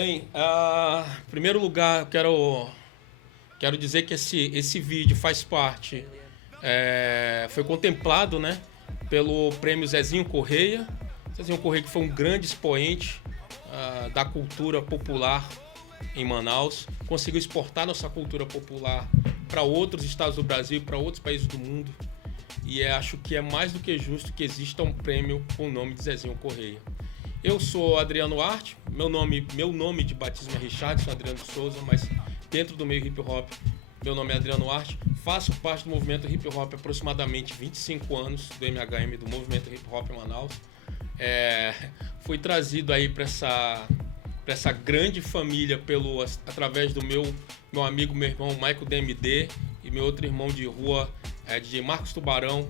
Bem, em primeiro lugar, quero dizer que esse vídeo faz parte, foi contemplado, né, pelo prêmio Zezinho Correia. Zezinho Correia, que foi um grande expoente da cultura popular em Manaus, conseguiu exportar nossa cultura popular para outros estados do Brasil e para outros países do mundo. E acho que é mais do que justo que exista um prêmio com o nome de Zezinho Correia. Eu sou Adriano Arte, meu nome de batismo é Richardson Adriano Souza, mas dentro do meio hip hop, meu nome é Adriano Arte. Faço parte do movimento hip hop há aproximadamente 25 anos, do MHM, do movimento hip hop em Manaus. Fui trazido aí para essa grande família através do meu amigo, meu irmão Michael DMD e meu outro irmão de rua, de Marcos Tubarão,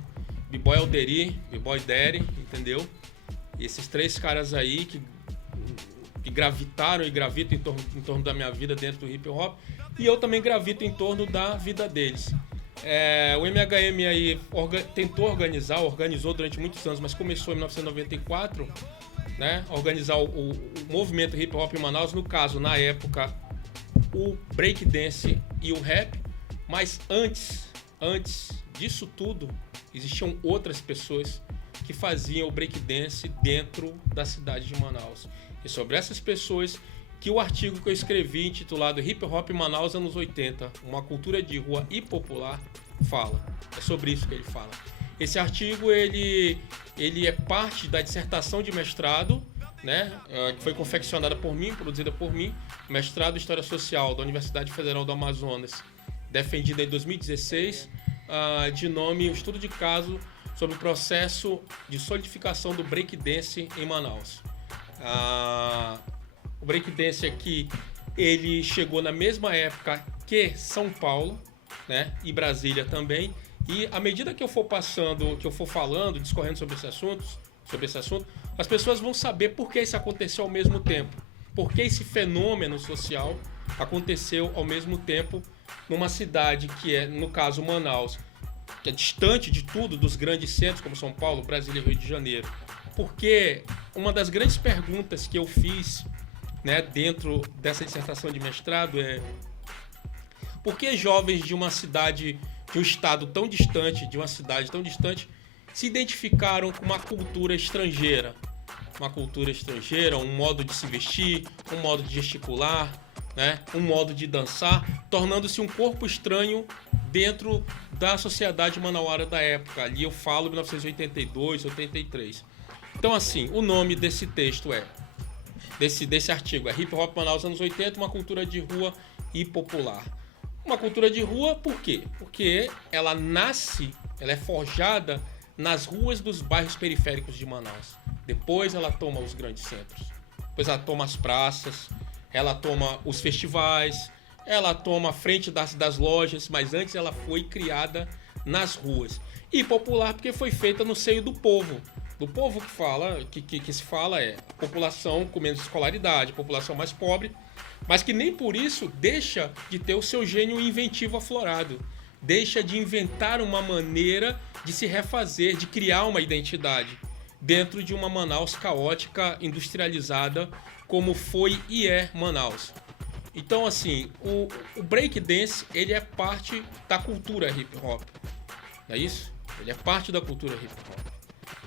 B-Boy Alderi, B-Boy Daddy, entendeu? E esses três caras aí que gravitaram e gravitam em torno da minha vida dentro do hip hop, e eu também gravito em torno da vida deles. O MHM aí organizou durante muitos anos, mas começou em 1994, né, organizar o movimento hip hop em Manaus, no caso, na época, o breakdance e o rap, mas antes disso tudo, existiam outras pessoas que faziam o breakdance dentro da cidade de Manaus. E sobre essas pessoas que o artigo que eu escrevi, intitulado Hip Hop Manaus anos 80, uma cultura de rua e popular, fala. É sobre isso que ele fala. Esse artigo ele é parte da dissertação de mestrado, né, que foi confeccionada por mim, produzida por mim, mestrado em História Social da Universidade Federal do Amazonas, defendida em 2016, de nome O Estudo de Caso sobre o processo de solidificação do breakdance em Manaus. O breakdance aqui, ele chegou na mesma época que São Paulo, né, e Brasília também. E à medida que eu for falando, discorrendo sobre esse assunto, as pessoas vão saber por que isso aconteceu ao mesmo tempo. Por que esse fenômeno social aconteceu ao mesmo tempo numa cidade que é, no caso, Manaus, que é distante de tudo, dos grandes centros como São Paulo, Brasília e Rio de Janeiro. Porque uma das grandes perguntas que eu fiz, né, dentro dessa dissertação de mestrado é: por que jovens de uma cidade, de um estado tão distante, de uma cidade tão distante, se identificaram com uma cultura estrangeira? Uma cultura estrangeira, um modo de se vestir, um modo de gesticular, né, um modo de dançar, tornando-se um corpo estranho dentro da sociedade manauara da época. Ali eu falo 1982, 83. Então, assim, o nome desse texto desse artigo é Hip Hop Manaus anos 80, uma cultura de rua e popular. Uma cultura de rua, por quê? Porque ela é forjada nas ruas dos bairros periféricos de Manaus. Depois ela toma os grandes centros. Depois ela toma as praças, ela toma os festivais, ela toma a frente das lojas, mas antes ela foi criada nas ruas. E popular porque foi feita no seio do povo. Do povo que se fala é a população com menos escolaridade, a população mais pobre, mas que nem por isso deixa de ter o seu gênio inventivo aflorado. Deixa de inventar uma maneira de se refazer, de criar uma identidade dentro de uma Manaus caótica, industrializada, como foi e é Manaus. Então, assim, o breakdance, ele é parte da cultura hip hop. Não é isso? Ele é parte da cultura hip hop.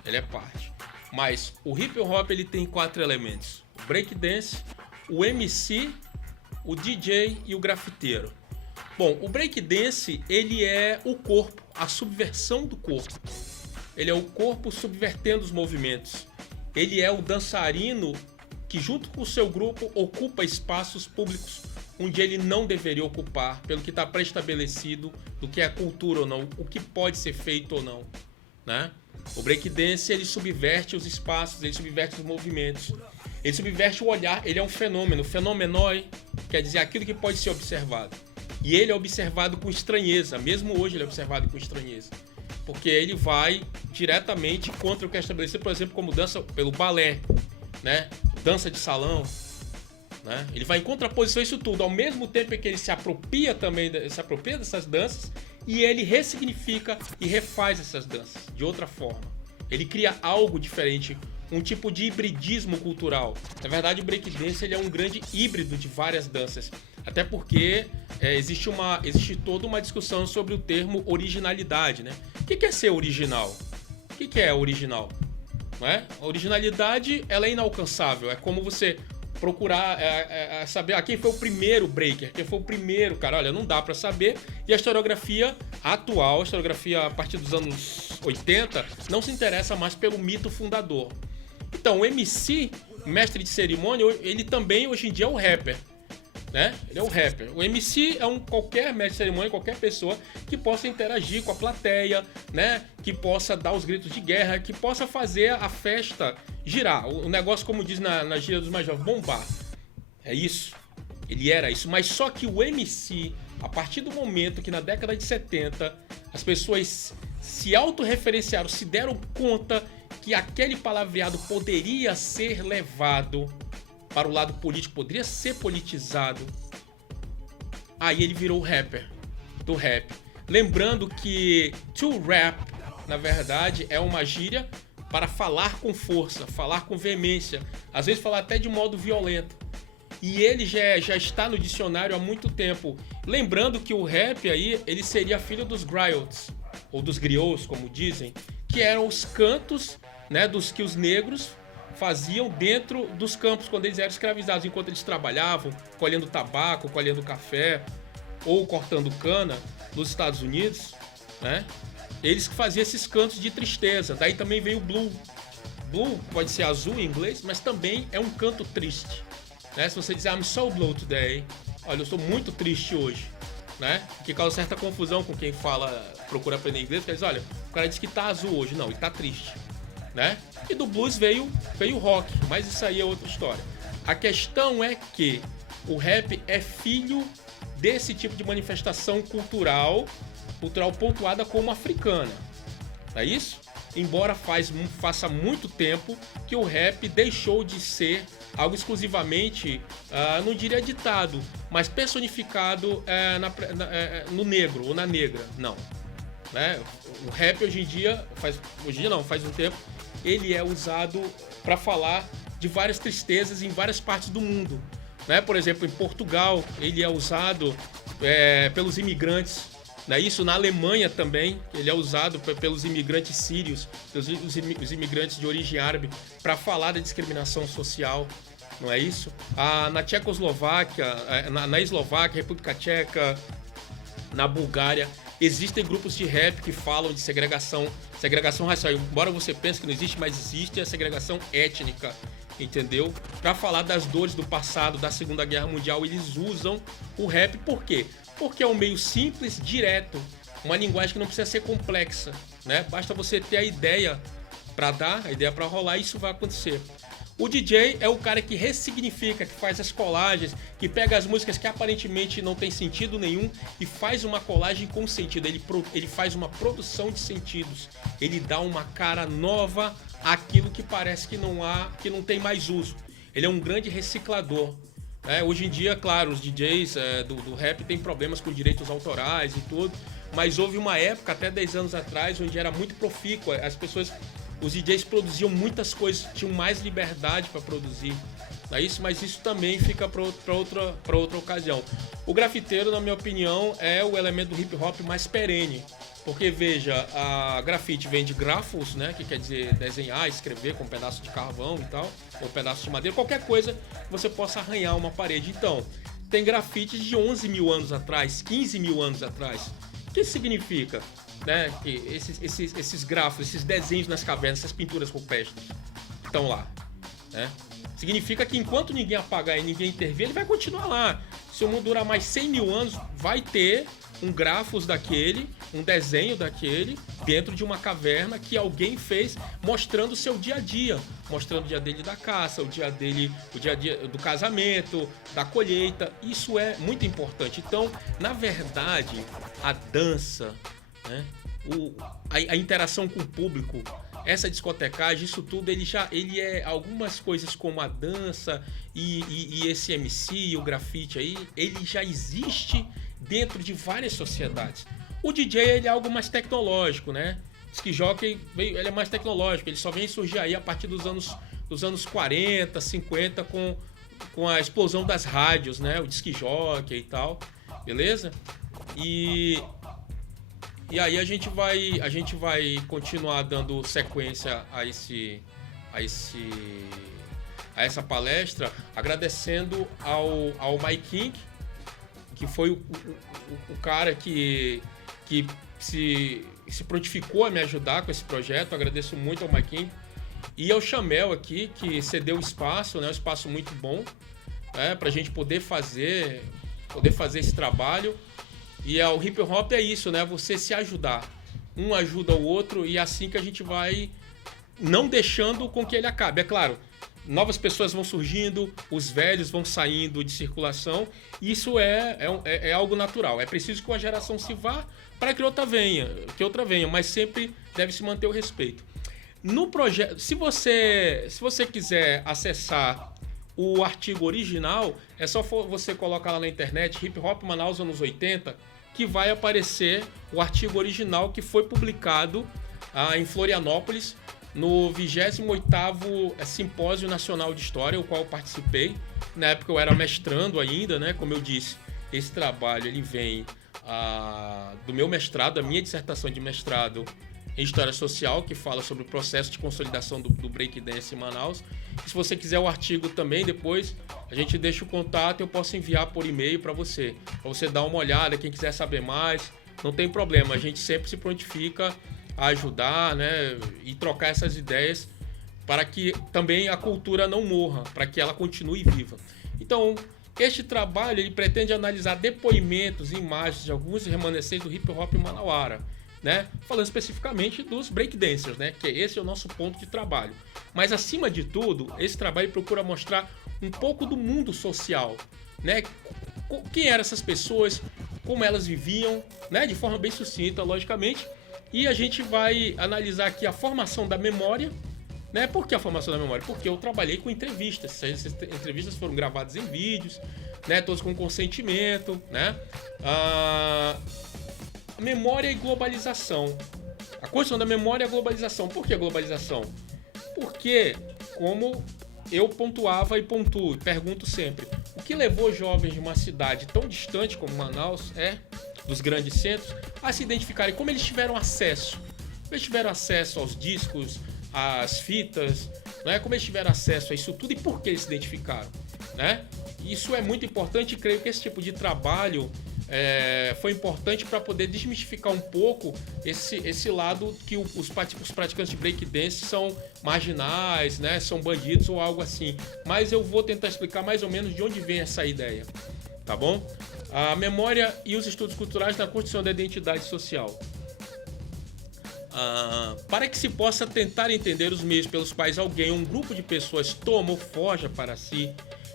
Ele é parte. Mas o hip hop, ele tem 4 elementos: o breakdance, o MC, o DJ e o grafiteiro. Bom, o breakdance, ele é o corpo, a subversão do corpo. Ele é o corpo subvertendo os movimentos. Ele é o dançarino que, junto com o seu grupo, ocupa espaços públicos onde ele não deveria ocupar, pelo que está pré-estabelecido do que é cultura ou não, o que pode ser feito ou não, né? O breakdance, ele subverte os espaços, ele subverte os movimentos, ele subverte o olhar. Ele é um fenômeno, fenomenoi, quer dizer aquilo que pode ser observado. E ele é observado com estranheza, mesmo hoje ele é observado com estranheza, porque ele vai diretamente contra o que é estabelecido, por exemplo, como dança pelo balé, né? Dança de salão, né? Ele vai em contraposição a isso tudo, ao mesmo tempo que ele se apropria dessas danças, e ele ressignifica e refaz essas danças de outra forma. Ele cria algo diferente um tipo de hibridismo cultural. Na verdade, o breakdance ele é um grande híbrido de várias danças. Até porque existe toda uma discussão sobre o termo originalidade, né? O que é ser original? O que é original? Não é? A originalidade ela é inalcançável. É como você procurar saber quem foi o primeiro breaker, quem foi o primeiro, cara. Olha, não dá pra saber. E a historiografia atual, a historiografia a partir dos anos 80, não se interessa mais pelo mito fundador. Então, o MC, mestre de cerimônia, ele também hoje em dia é o rapper. Né? Ele é um rapper. O MC é qualquer mestre de cerimônia, qualquer pessoa que possa interagir com a plateia, né? Que possa dar os gritos de guerra, que possa fazer a festa girar. O negócio, como diz na gíria dos mais jovens, bombar. É isso. Ele era isso. Mas só que o MC, a partir do momento que na década de 70 as pessoas se autorreferenciaram, se deram conta que aquele palavreado poderia ser levado para o lado político, poderia ser politizado, aí ele virou o rapper do rap. Lembrando que to rap, na verdade, é uma gíria para falar com força, falar com veemência, às vezes falar até de modo violento. E ele já está no dicionário há muito tempo. Lembrando que o rap aí, ele seria filho dos griots, ou dos griots, como dizem, que eram os cantos, né, dos que os negros faziam dentro dos campos quando eles eram escravizados, enquanto eles trabalhavam, colhendo tabaco, colhendo café ou cortando cana nos Estados Unidos, né? Eles que faziam esses cantos de tristeza. Daí também veio o blue. Blue pode ser azul em inglês, mas também é um canto triste, né? Se você dizer I'm so blue today, olha, eu estou muito triste hoje, né? Que causa certa confusão com quem procura aprender inglês, porque diz, olha, o cara disse que tá azul hoje, não, ele tá triste, né? E do blues veio o rock, mas isso aí é outra história. A questão é que o rap é filho desse tipo de manifestação cultural pontuada como africana. Não é isso? Embora faça muito tempo que o rap deixou de ser algo exclusivamente, não diria ditado, mas personificado no negro ou na negra. Não. Né? O rap hoje em dia, faz um tempo, ele é usado para falar de várias tristezas em várias partes do mundo. Né? Por exemplo, em Portugal, ele é usado pelos imigrantes. Né? Isso na Alemanha também, ele é usado pelos imigrantes sírios, os imigrantes de origem árabe, para falar da discriminação social. Não é isso? Na Tchecoslováquia, na Eslováquia, República Tcheca, na Bulgária, existem grupos de rap que falam de segregação racial. Embora você pense que não existe, mas existe a segregação étnica, entendeu? Para falar das dores do passado, da Segunda Guerra Mundial, eles usam o rap. Por quê? Porque é um meio simples, direto, uma linguagem que não precisa ser complexa, né? Basta você ter a ideia para dar, a ideia para rolar, e isso vai acontecer. O DJ é o cara que ressignifica, que faz as colagens, que pega as músicas que aparentemente não tem sentido nenhum e faz uma colagem com sentido. Ele faz uma produção de sentidos. Ele dá uma cara nova àquilo que parece que não tem mais uso. Ele é um grande reciclador. Hoje em dia, claro, os DJs do rap têm problemas com direitos autorais e tudo, mas houve uma época, até 10 anos atrás, onde era muito profícua. Os DJs produziam muitas coisas, tinham mais liberdade para produzir. Não é isso? Mas isso também fica para outra ocasião. O grafiteiro, na minha opinião, é o elemento do hip hop mais perene. Porque, veja, a grafite vem de grafos, né? Que quer dizer desenhar, escrever com um pedaço de carvão e tal, ou um pedaço de madeira, qualquer coisa que você possa arranhar uma parede. Então, tem grafites de 11 mil anos atrás, 15 mil anos atrás. O que isso significa? Né? Que esses grafos, esses desenhos nas cavernas, essas pinturas rupestres estão lá, né? Significa que enquanto ninguém apagar e ninguém intervir, ele vai continuar lá. Se o mundo durar mais 100 mil anos, vai ter um grafos daquele, um desenho daquele, dentro de uma caverna que alguém fez, mostrando o seu dia a dia, mostrando o dia dele da caça, o dia a dia do casamento, da colheita. Isso é muito importante. Então, na verdade, a dança, né? A interação com o público, essa discotecagem, isso tudo, ele é algumas coisas como a dança e esse MC, o grafite aí, ele já existe dentro de várias sociedades. O DJ, ele é algo mais tecnológico, né? disc jockey veio, ele é mais tecnológico, ele só vem surgir aí a partir dos anos 40, 50 com a explosão das rádios, né? O disc jockey e tal, beleza? E aí a gente vai continuar dando sequência a essa palestra, agradecendo ao Mike King, que foi o cara que se prontificou a me ajudar com esse projeto. Eu agradeço muito ao Mike King e ao Chamel aqui, que cedeu o espaço, né? Um espaço muito bom, né? Para a gente poder fazer esse trabalho. E o hip hop é isso, né? Você se ajudar. Um ajuda o outro e é assim que a gente vai não deixando com que ele acabe. É claro, novas pessoas vão surgindo, os velhos vão saindo de circulação. Isso é algo natural. É preciso que uma geração se vá para que outra venha, mas sempre deve se manter o respeito. No projeto, se você quiser acessar o artigo original, é só você colocar lá na internet Hip Hop Manaus anos 80, que vai aparecer o artigo original que foi publicado em Florianópolis no 28º Simpósio Nacional de História, o qual eu participei. Na época eu era mestrando ainda, né? Como eu disse, esse trabalho ele vem do meu mestrado, da minha dissertação de mestrado em História Social, que fala sobre o processo de consolidação do breakdance em Manaus. E se você quiser o artigo também, depois a gente deixa o contato e eu posso enviar por e-mail para você dar uma olhada. Quem quiser saber mais, não tem problema, a gente sempre se prontifica a ajudar, né, e trocar essas ideias para que também a cultura não morra, para que ela continue viva. Então, este trabalho ele pretende analisar depoimentos e imagens de alguns remanescentes do hip hop manauara, né? Falando especificamente dos breakdancers, né? Que esse é o nosso ponto de trabalho. Mas acima de tudo, esse trabalho procura mostrar um pouco do mundo social, né? Quem eram essas pessoas, como elas viviam, né? De forma bem sucinta, logicamente. E a gente vai analisar aqui a formação da memória, né? Por que a formação da memória? Porque eu trabalhei com entrevistas. Essas entrevistas foram gravadas em vídeos, né? Todos com consentimento, né? Memória e globalização. A questão da memória e a globalização. Por que a globalização? Porque, como eu pontuava e pontuo, pergunto sempre, o que levou jovens de uma cidade tão distante como Manaus, dos grandes centros, a se identificarem? Como eles tiveram acesso? Como eles tiveram acesso aos discos, às fitas, né? Como eles tiveram acesso a isso tudo e por que eles se identificaram, né? Isso é muito importante e creio que esse tipo de trabalho foi importante para poder desmistificar um pouco esse lado que os praticantes de breakdance são marginais, né? São bandidos ou algo assim. Mas eu vou tentar explicar mais ou menos de onde vem essa ideia, tá bom? A memória e os estudos culturais na construção da identidade social. Para que se possa tentar entender os meios pelos quais alguém, um grupo de pessoas toma ou forja para si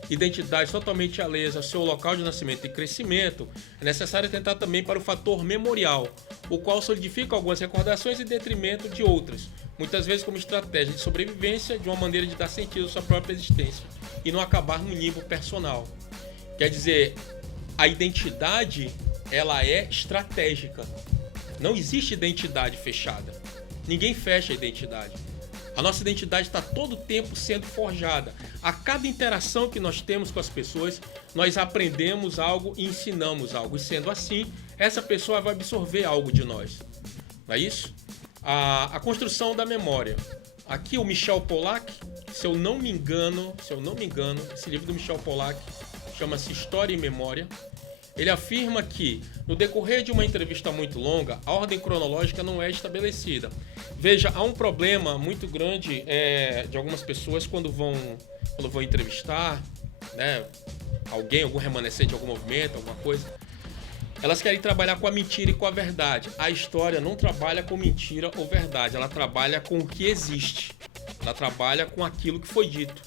identidades totalmente alheias ao seu local de nascimento e crescimento, é necessário tentar também para o fator memorial, o qual solidifica algumas recordações em detrimento de outras, muitas vezes como estratégia de sobrevivência, de uma maneira de dar sentido à sua própria existência e não acabar no limbo personal. Quer dizer, a identidade ela é estratégica. Não existe identidade fechada. Ninguém fecha a identidade. A nossa identidade está todo o tempo sendo forjada. A cada interação que nós temos com as pessoas, nós aprendemos algo e ensinamos algo. E sendo assim, essa pessoa vai absorver algo de nós. Não é isso? A construção da memória. Aqui o Michel Pollack, se eu não me engano, esse livro do Michel Pollack chama-se História e Memória. Ele afirma que, no decorrer de uma entrevista muito longa, a ordem cronológica não é estabelecida. Veja, há um problema muito grande de algumas pessoas quando vão entrevistar, né, alguém, algum remanescente de algum movimento, alguma coisa. Elas querem trabalhar com a mentira e com a verdade. A história não trabalha com mentira ou verdade, ela trabalha com o que existe. Ela trabalha com aquilo que foi dito.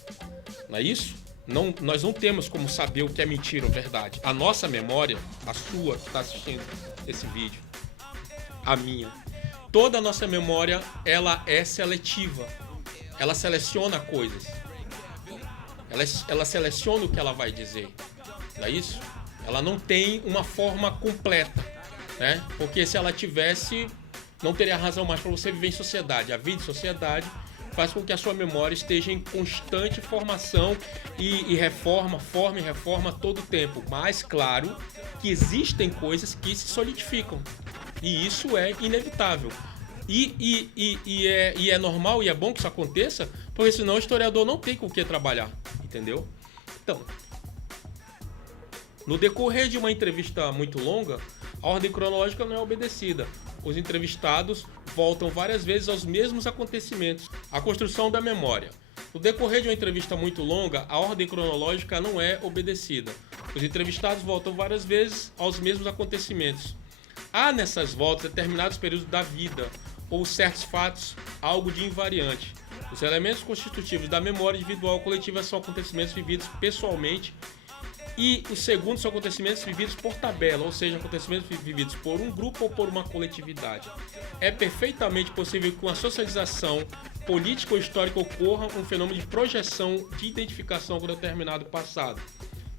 Não é isso? Nós não temos como saber o que é mentira ou verdade. A nossa memória, a sua que está assistindo esse vídeo, a minha, toda a nossa memória ela é seletiva. Ela seleciona coisas. Ela seleciona o que ela vai dizer. Não é isso? Ela não tem uma forma completa, né? Porque se ela tivesse, não teria razão mais para você viver em sociedade. A vida em sociedade faz com que a sua memória esteja em constante formação e reforma, forma e reforma todo o tempo. Mas, claro, que existem coisas que se solidificam. E isso é inevitável. E é normal e é bom que isso aconteça, porque senão o historiador não tem com o que trabalhar, entendeu? Então, no decorrer de uma entrevista muito longa, a ordem cronológica não é obedecida. Os entrevistados voltam várias vezes aos mesmos acontecimentos. A construção da memória. No decorrer de uma entrevista muito longa, a ordem cronológica não é obedecida. Os entrevistados voltam várias vezes aos mesmos acontecimentos. Há nessas voltas determinados períodos da vida ou certos fatos, algo de invariante. Os elementos constitutivos da memória individual ou coletiva são acontecimentos vividos pessoalmente e os segundos são acontecimentos vividos por tabela, ou seja, acontecimentos vividos por um grupo ou por uma coletividade. É perfeitamente possível que com a socialização política ou histórica ocorra um fenômeno de projeção de identificação com determinado passado,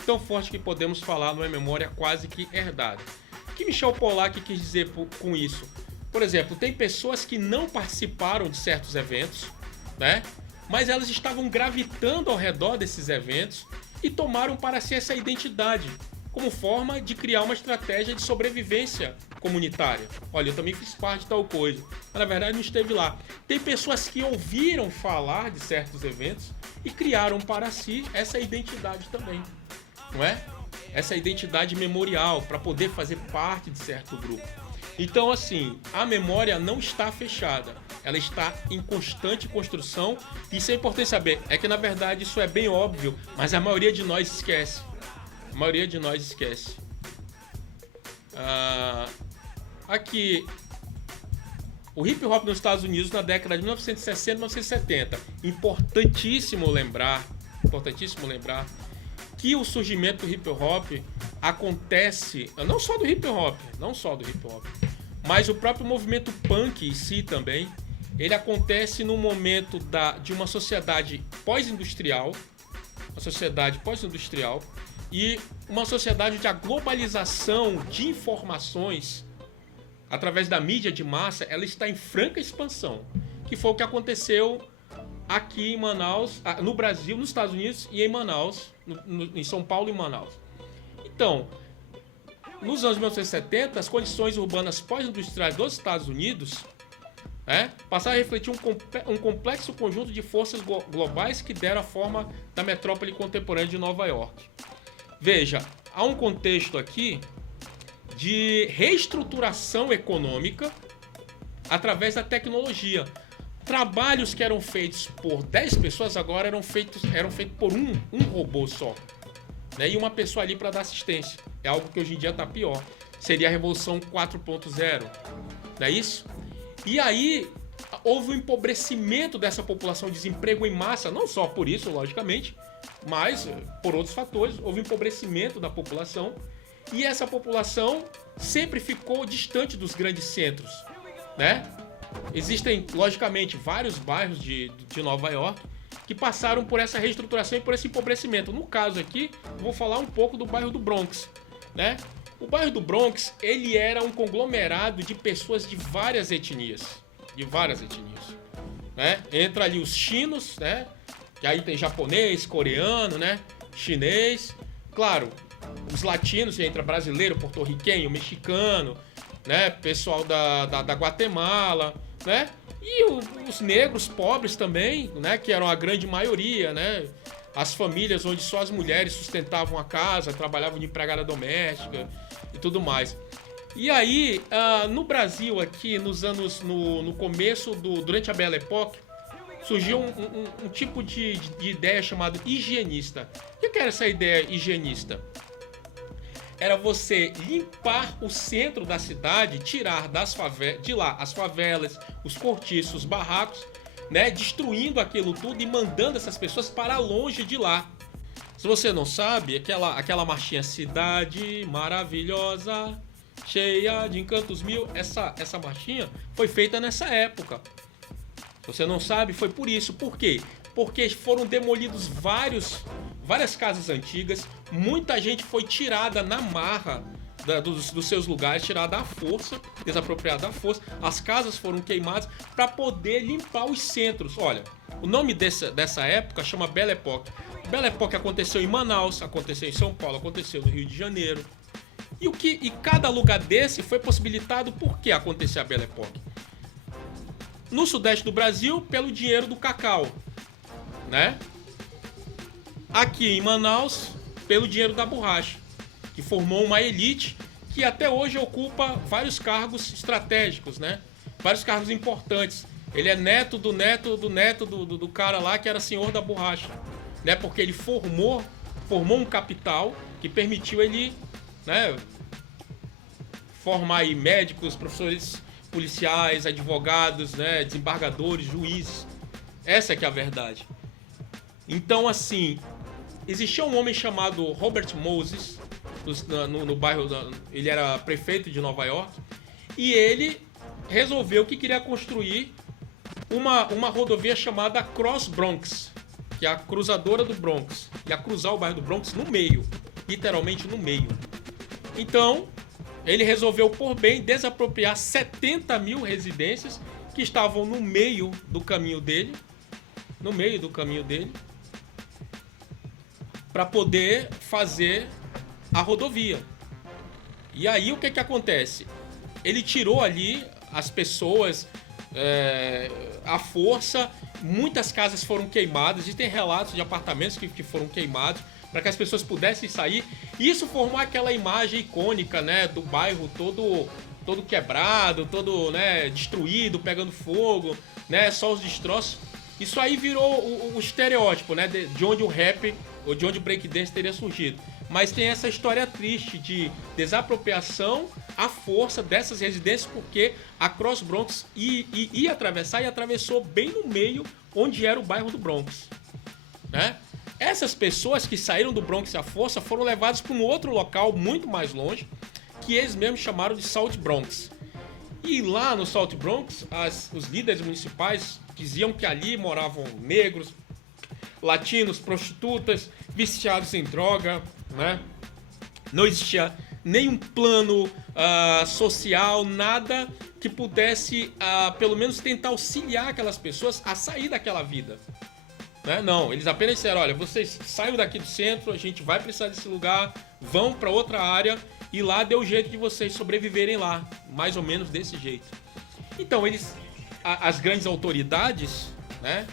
tão forte que podemos falar numa memória quase que herdada. O que Michel Pollack quis dizer com isso? Por exemplo, tem pessoas que não participaram de certos eventos, né? Mas elas estavam gravitando ao redor desses eventos e tomaram para si essa identidade como forma de criar uma estratégia de sobrevivência comunitária. Olha, eu também fiz parte de tal coisa, mas na verdade não esteve lá. Tem pessoas que ouviram falar de certos eventos e criaram para si essa identidade também, não é? Essa identidade memorial para poder fazer parte de certo grupo. Então, assim, a memória não está fechada, ela está em constante construção. Isso é importante saber, é que na verdade isso é bem óbvio, mas a maioria de nós esquece. A maioria de nós esquece. Aqui, o hip hop nos Estados Unidos na década de 1960 e 1970. Importantíssimo lembrar que o surgimento do hip hop acontece, não só do hip hop, mas o próprio movimento punk em si também, ele acontece no momento de uma sociedade pós-industrial, e uma sociedade onde a globalização de informações através da mídia de massa, ela está em franca expansão, que foi o que aconteceu aqui em Manaus, no Brasil, nos Estados Unidos e em Manaus, em São Paulo e Manaus. Então, nos anos 1970, as condições urbanas pós-industriais dos Estados Unidos passaram a refletir um complexo conjunto de forças globais que deram a forma da metrópole contemporânea de Nova York. Veja, há um contexto aqui de reestruturação econômica através da tecnologia. Trabalhos que eram feitos por 10 pessoas agora eram feitos por um robô só, né? E uma pessoa ali para dar assistência. É algo que hoje em dia está pior. Seria a Revolução 4.0, não é isso? E aí houve um empobrecimento dessa população, desemprego em massa, não só por isso, logicamente, mas por outros fatores. Houve um empobrecimento da população e essa população sempre ficou distante dos grandes centros, né? Existem, logicamente, vários bairros de Nova York que passaram por essa reestruturação e por esse empobrecimento. No caso aqui, eu vou falar um pouco do bairro do Bronx, né? O bairro do Bronx, ele era um conglomerado de pessoas de várias etnias, né? Entra ali os chinos, né? Que aí tem japonês, coreano, né? Chinês, claro, os latinos, entra brasileiro, porto-riquenho, mexicano, né? Pessoal da Guatemala, né? E os negros pobres também, né? Que eram a grande maioria, né? As famílias onde só as mulheres sustentavam a casa, trabalhavam de empregada doméstica e tudo mais. E aí, no Brasil aqui, no começo, durante a Belle Époque, surgiu um tipo de ideia chamada higienista. O que era essa ideia higienista? Era você limpar o centro da cidade, tirar de lá as favelas, os cortiços, os barracos, né, destruindo aquilo tudo e mandando essas pessoas para longe de lá. Se você não sabe, aquela marchinha Cidade Maravilhosa, cheia de encantos mil, essa marchinha foi feita nessa época. Se você não sabe, foi por isso. Por quê? Porque foram demolidos várias casas antigas, muita gente foi tirada na marra dos seus lugares, tirada à força, desapropriada à força. As casas foram queimadas para poder limpar os centros. Olha, o nome dessa época chama Belle Époque. Belle Époque aconteceu em Manaus, aconteceu em São Paulo, aconteceu no Rio de Janeiro. E cada lugar desse foi possibilitado por que acontecer a Belle Époque? No sudeste do Brasil, pelo dinheiro do cacau, né? Aqui em Manaus, pelo dinheiro da borracha, que formou uma elite que até hoje ocupa vários cargos estratégicos, né? Vários cargos importantes. Ele é neto do cara lá que era senhor da borracha, né? Porque ele formou um capital que permitiu ele, né, formar aí médicos, professores policiais, advogados, né, desembargadores, juízes. Essa é que é a verdade. Então, assim, existia um homem chamado Robert Moses no bairro, ele era prefeito de Nova York, e ele resolveu que queria construir uma rodovia chamada Cross Bronx, que é a cruzadora do Bronx, ia cruzar o bairro do Bronx no meio, literalmente no meio. Então, ele resolveu por bem desapropriar 70 mil residências que estavam no meio do caminho dele, para poder fazer a rodovia. E aí o que acontece? Ele tirou ali as pessoas à força, muitas casas foram queimadas, e tem relatos de apartamentos que foram queimados para que as pessoas pudessem sair. E isso formou aquela imagem icônica, né, do bairro todo quebrado, todo, né, destruído, pegando fogo, né, só os destroços. Isso aí virou o estereótipo, né, de onde o rap ou de onde o breakdance teria surgido. Mas tem essa história triste de desapropriação à força dessas residências, porque a Cross Bronx ia atravessar e atravessou bem no meio onde era o bairro do Bronx, né? Essas pessoas que saíram do Bronx à força foram levadas para um outro local muito mais longe, que eles mesmos chamaram de South Bronx. E lá no South Bronx, os líderes municipais diziam que ali moravam negros, latinos, prostitutas, viciados em droga, né? Não existia nenhum plano social, nada que pudesse, pelo menos, tentar auxiliar aquelas pessoas a sair daquela vida. Né? Não, eles apenas disseram, olha, vocês saiam daqui do centro, a gente vai precisar desse lugar, vão para outra área, e lá deu jeito de vocês sobreviverem lá, mais ou menos desse jeito. Então, as grandes autoridades, né,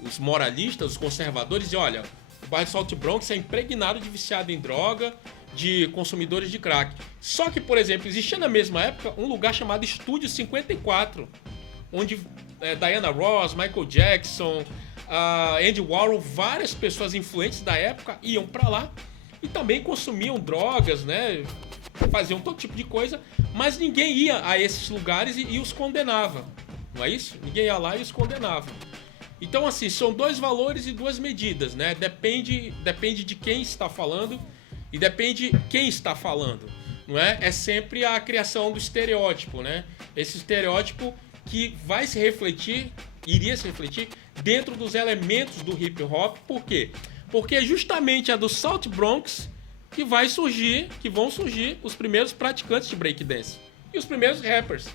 os moralistas, os conservadores, dizem, olha, o bairro de South Bronx é impregnado de viciado em droga, de consumidores de crack. Só que, por exemplo, existia na mesma época um lugar chamado Estúdio 54, onde Diana Ross, Michael Jackson, Andy Warhol, várias pessoas influentes da época iam para lá e também consumiam drogas, né? Faziam todo tipo de coisa, mas ninguém ia a esses lugares e os condenava, não é isso? Ninguém ia lá e os condenava. Então, assim, são dois valores e duas medidas, né? Depende de quem está falando e depende quem está falando, não é? É sempre a criação do estereótipo, né? Esse estereótipo que iria se refletir dentro dos elementos do hip hop. Por quê? Porque é justamente a do South Bronx que vão surgir os primeiros praticantes de breakdance e os primeiros rappers.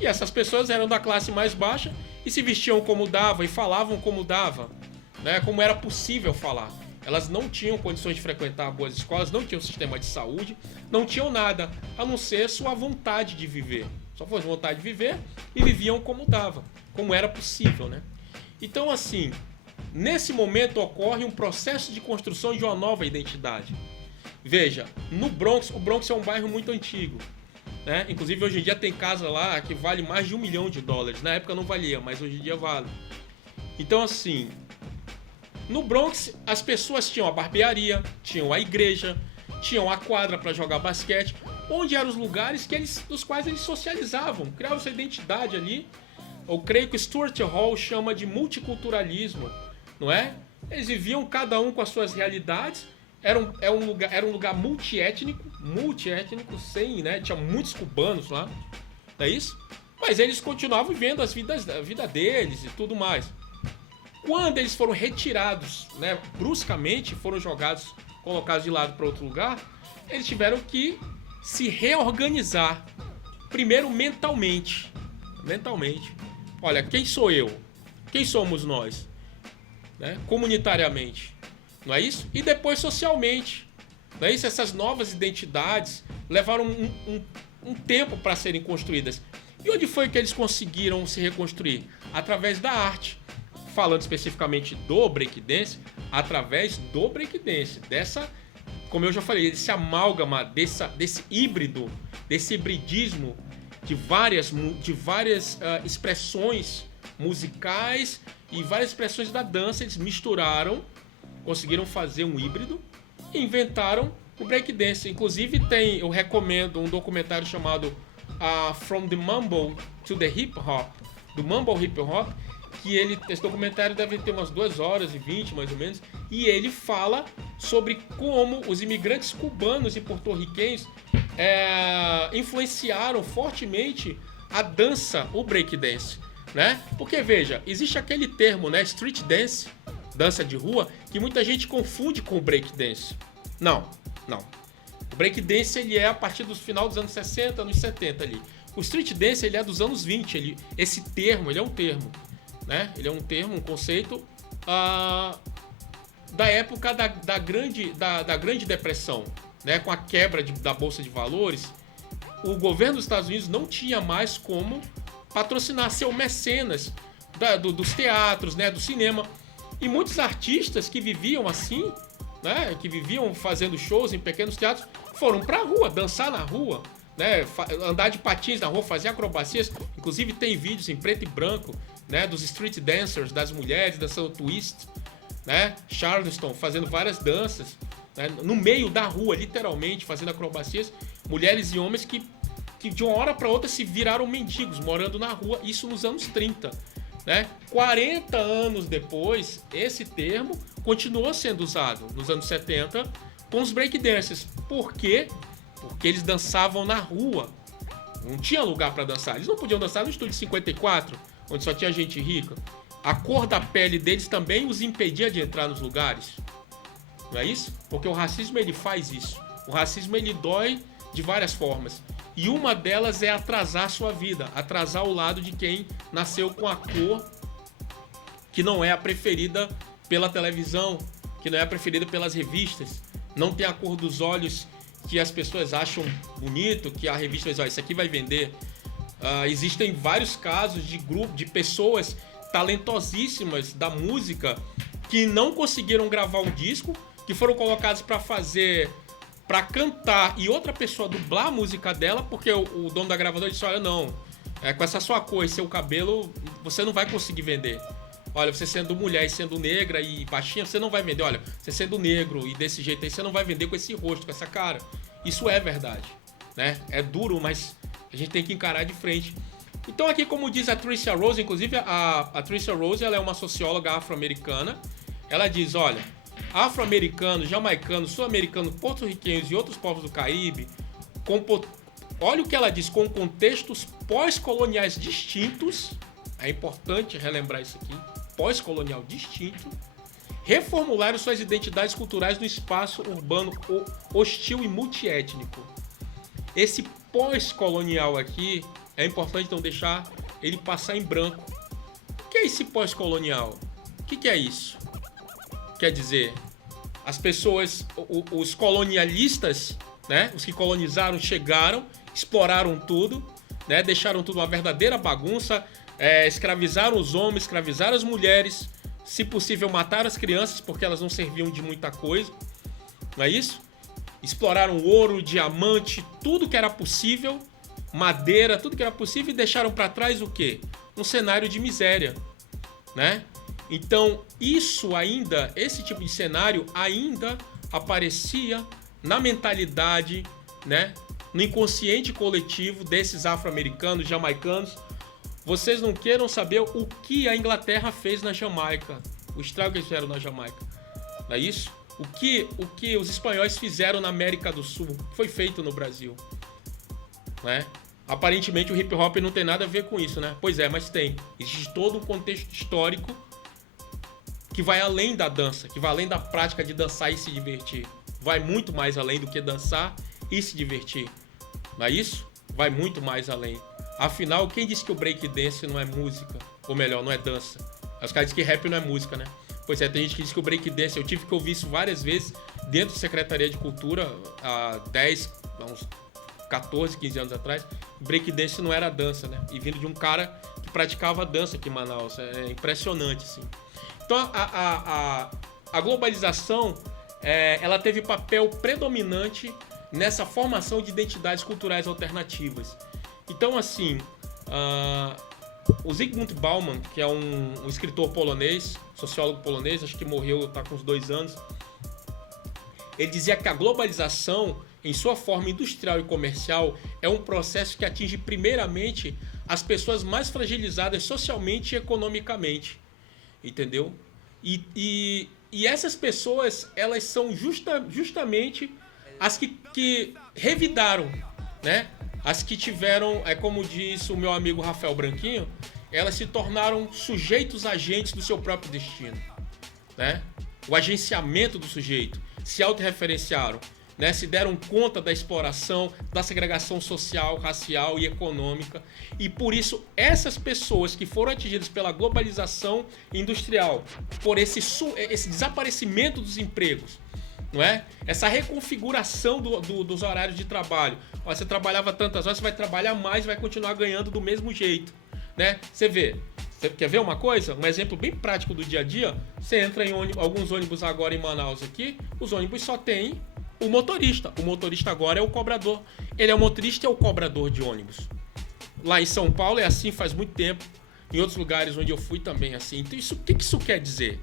E essas pessoas eram da classe mais baixa e se vestiam como dava e falavam como dava, né? Como era possível falar. Elas não tinham condições de frequentar boas escolas, não tinham sistema de saúde, não tinham nada, a não ser sua vontade de viver. Só foi vontade de viver e viviam como dava, como era possível, né? Então, assim, nesse momento ocorre um processo de construção de uma nova identidade. Veja, no Bronx, o Bronx é um bairro muito antigo, né? Inclusive, hoje em dia tem casa lá que vale mais de $1 milhão. Na época não valia, mas hoje em dia vale. Então, assim, no Bronx, as pessoas tinham a barbearia, tinham a igreja, tinham a quadra para jogar basquete, onde eram os lugares dos quais eles socializavam, criavam sua identidade ali. Eu creio que Stuart Hall chama de multiculturalismo, não é? Eles viviam cada um com as suas realidades. Era um lugar multiétnico, sem, né? Tinha muitos cubanos lá, não é isso? Mas eles continuavam vivendo a vida deles e tudo mais. Quando eles foram retirados, né, bruscamente, foram colocados de lado para outro lugar, eles tiveram que se reorganizar. Primeiro mentalmente. Olha, quem sou eu? Quem somos nós? Né? Comunitariamente. Não é isso? E depois socialmente. Não é isso? Essas novas identidades levaram um tempo para serem construídas. E onde foi que eles conseguiram se reconstruir? Através da arte. Falando especificamente do breakdance, através do breakdance. Como eu já falei, desse amálgama, desse híbrido, desse hibridismo de várias expressões musicais e várias expressões da dança. Eles misturaram, conseguiram fazer um híbrido e inventaram o breakdance. Inclusive eu recomendo um documentário chamado From the Mumble to the Hip Hop, do Mumble Hip Hop, que esse documentário deve ter umas 2h20 mais ou menos, e ele fala sobre como os imigrantes cubanos e porto-riquenhos influenciaram fortemente a dança, o breakdance, né? Porque veja, existe aquele termo, né, street dance, dança de rua, que muita gente confunde com o breakdance. Não. O breakdance ele é a partir do final dos anos 60, anos 70 ali. O street dance ele é dos anos 20, esse termo, ele é um termo, né? Ele é um termo, um conceito da época da grande depressão, né? Com a quebra da Bolsa de Valores, o governo dos Estados Unidos não tinha mais como patrocinar, ser o mecenas dos teatros, né? Do cinema. E muitos artistas que viviam assim, né? Que viviam fazendo shows em pequenos teatros, foram pra rua, dançar na rua, né? Andar de patins na rua, fazer acrobacias. Inclusive tem vídeos em preto e branco, né? Dos street dancers, das mulheres dançando twist, né? Charleston fazendo várias danças, né? No meio da rua, literalmente, fazendo acrobacias. Mulheres e homens que de uma hora para outra se viraram mendigos, morando na rua, isso nos anos 30. Né? 40 anos depois, esse termo continuou sendo usado nos anos 70 com os breakdancers. Por quê? Porque eles dançavam na rua. Não tinha lugar para dançar. Eles não podiam dançar no Estúdio 54, onde só tinha gente rica. A cor da pele deles também os impedia de entrar nos lugares. Não é isso? Porque o racismo ele faz isso. O racismo ele dói de várias formas. E uma delas é atrasar a sua vida, atrasar o lado de quem nasceu com a cor que não é a preferida pela televisão, que não é a preferida pelas revistas, não tem a cor dos olhos que as pessoas acham bonito, que a revista diz, ó, isso aqui vai vender. Existem vários casos de pessoas talentosíssimas da música que não conseguiram gravar um disco, que foram colocados para cantar e outra pessoa dublar a música dela, porque o dono da gravadora disse, olha, não, com essa sua cor e seu cabelo, você não vai conseguir vender. Olha, você sendo mulher e sendo negra e baixinha, você não vai vender. Olha, você sendo negro e desse jeito aí, você não vai vender com esse rosto, com essa cara. Isso é verdade, né? É duro, mas a gente tem que encarar de frente. Então aqui, como diz a Tricia Rose, inclusive a Tricia Rose, ela é uma socióloga afro-americana, ela diz, olha, afro-americanos, jamaicanos, sul-americanos, porto-riquenhos e outros povos do Caribe, olha o que ela diz, com contextos pós-coloniais distintos, é importante relembrar isso aqui, pós-colonial distinto, reformularam suas identidades culturais no espaço urbano hostil e multiétnico. Esse pós-colonial aqui, é importante não deixar ele passar em branco. O que é esse pós-colonial? O que é isso? Quer dizer, as pessoas, os colonialistas, né, os que colonizaram, chegaram, exploraram tudo, né, deixaram tudo uma verdadeira bagunça, escravizaram os homens, escravizaram as mulheres, se possível mataram as crianças porque elas não serviam de muita coisa, não é isso? Exploraram ouro, diamante, tudo que era possível, madeira, tudo que era possível e deixaram para trás o quê? Um cenário de miséria, né? Então, esse tipo de cenário ainda aparecia na mentalidade, né, no inconsciente coletivo desses afro-americanos, jamaicanos. Vocês não queiram saber o que a Inglaterra fez na Jamaica, o estrago que eles fizeram na Jamaica, não é isso? O que os espanhóis fizeram na América do Sul foi feito no Brasil, né? Aparentemente o hip hop não tem nada a ver com isso, né? Pois é, mas tem. Existe todo um contexto histórico que vai além da dança, que vai além da prática de dançar e se divertir, vai muito mais além do que dançar e se divertir. Não é isso? Vai muito mais além. Afinal, quem disse que o breakdance não é música? Ou melhor, não é dança? Os caras dizem que rap não é música, né? Pois é, tem gente que diz que o breakdance, eu tive que ouvir isso várias vezes dentro da Secretaria de Cultura, há uns 14, 15 anos atrás. Breakdance não era dança, né? E vindo de um cara que praticava dança aqui em Manaus. É impressionante, assim. Então, a globalização, ela teve papel predominante nessa formação de identidades culturais alternativas. Então, assim, o Zygmunt Bauman, que é um escritor polonês, sociólogo polonês, acho que morreu, está com uns 2 anos, ele dizia que a globalização, em sua forma industrial e comercial, é um processo que atinge primeiramente as pessoas mais fragilizadas socialmente e economicamente, entendeu? E essas pessoas, elas são justamente as que revidaram, né? As que tiveram, como diz o meu amigo Rafael Branquinho, elas se tornaram sujeitos agentes do seu próprio destino, né? O agenciamento do sujeito, se autorreferenciaram, né? Se deram conta da exploração, da segregação social, racial e econômica. E por isso, essas pessoas que foram atingidas pela globalização industrial, por esse desaparecimento dos empregos, não é? Essa reconfiguração dos horários de trabalho. Você trabalhava tantas horas, você vai trabalhar mais e vai continuar ganhando do mesmo jeito, né? Você quer ver uma coisa? Um exemplo bem prático do dia a dia. Você entra em alguns ônibus agora em Manaus aqui, os ônibus só tem o motorista. O motorista agora é o cobrador. Ele é o motorista e é o cobrador de ônibus. Lá em São Paulo é assim faz muito tempo. Em outros lugares onde eu fui também é assim. Então o que isso quer dizer?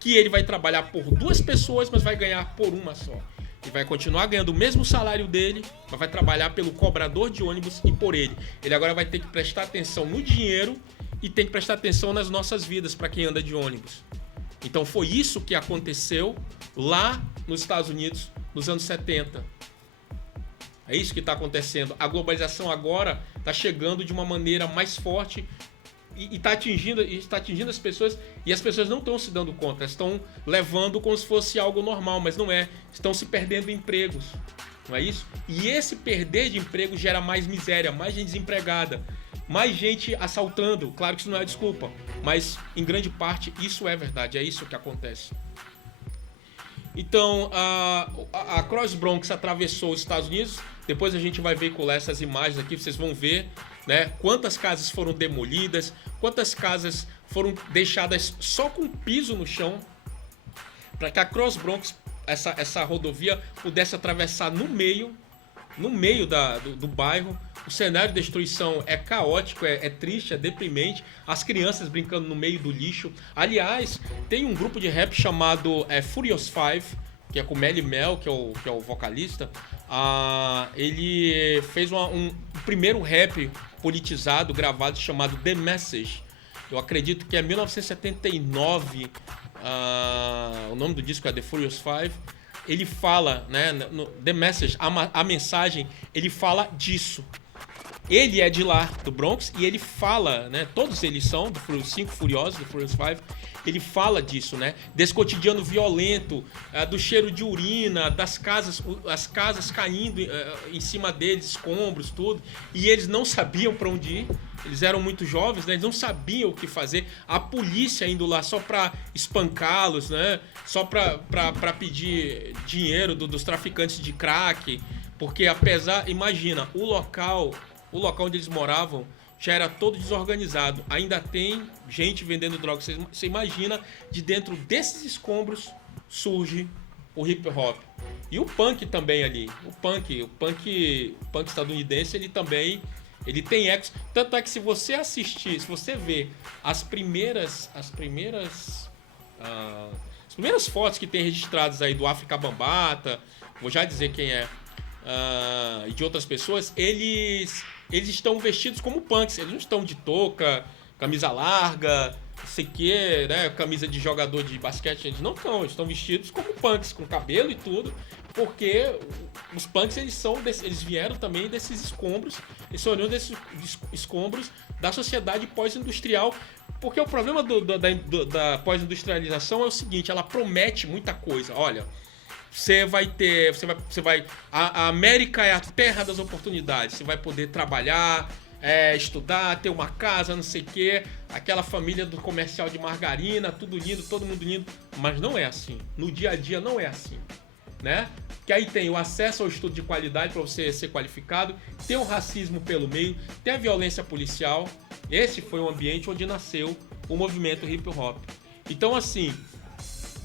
Que ele vai trabalhar por 2 pessoas, mas vai ganhar por uma só. Ele vai continuar ganhando o mesmo salário dele, mas vai trabalhar pelo cobrador de ônibus e por ele. Ele agora vai ter que prestar atenção no dinheiro e tem que prestar atenção nas nossas vidas para quem anda de ônibus. Então foi isso que aconteceu lá nos Estados Unidos nos anos 70. É isso que está acontecendo. A globalização agora está chegando de uma maneira mais forte e está atingindo as pessoas, e as pessoas não estão se dando conta, elas estão levando como se fosse algo normal, mas não é. Estão se perdendo empregos, não é isso? E esse perder de emprego gera mais miséria, mais gente desempregada, mais gente assaltando. Claro que isso não é desculpa, mas em grande parte isso é verdade, é isso que acontece. Então, a Cross Bronx atravessou os Estados Unidos. Depois a gente vai veicular essas imagens aqui, vocês vão ver, né, quantas casas foram demolidas, quantas casas foram deixadas só com piso no chão, para que a Cross Bronx, essa rodovia, pudesse atravessar no meio do bairro. O cenário de destruição é caótico, é triste, é deprimente. As crianças brincando no meio do lixo. Aliás, tem um grupo de rap chamado Furious Five, que é com Melly Mel, que é o vocalista. Ele fez um primeiro rap politizado, gravado, chamado The Message. Eu acredito que é 1979. O nome do disco é The Furious Five. Ele fala, né, no The Message, a mensagem, ele fala disso. Ele é de lá, do Bronx, e ele fala, né, todos eles são do 5 Furiosos, do Furious 5, ele fala disso, né, desse cotidiano violento, do cheiro de urina, das casas, as casas caindo em cima deles, escombros, tudo, e eles não sabiam para onde ir. Eles eram muito jovens, né? Eles não sabiam o que fazer. A polícia indo lá só para espancá-los, né? Só para pedir dinheiro dos traficantes de crack. Porque imagina, o local onde eles moravam já era todo desorganizado. Ainda tem gente vendendo drogas. Você imagina, de dentro desses escombros surge o hip hop. E o punk também ali. O punk estadunidense, ele tem ecos. Tanto é que se você ver as primeiras fotos que tem registradas aí do África Bambata, vou já dizer quem é, e de outras pessoas, eles estão vestidos como punks. Eles não estão de touca, camisa larga, não sei o que, né, camisa de jogador de basquete. Eles não estão, eles estão vestidos como punks, com cabelo e tudo. Porque os punks, eles vieram também desses escombros, eles são oriundos desses escombros da sociedade pós-industrial. Porque o problema da pós-industrialização é o seguinte: ela promete muita coisa. Olha, A América é a terra das oportunidades. Você vai poder trabalhar, estudar, ter uma casa, não sei o quê. Aquela família do comercial de margarina, tudo lindo, todo mundo lindo. Mas não é assim. No dia a dia não é assim, né? Que aí tem o acesso ao estudo de qualidade para você ser qualificado, tem o racismo pelo meio, tem a violência policial. Esse foi o ambiente onde nasceu o movimento hip hop. Então, assim,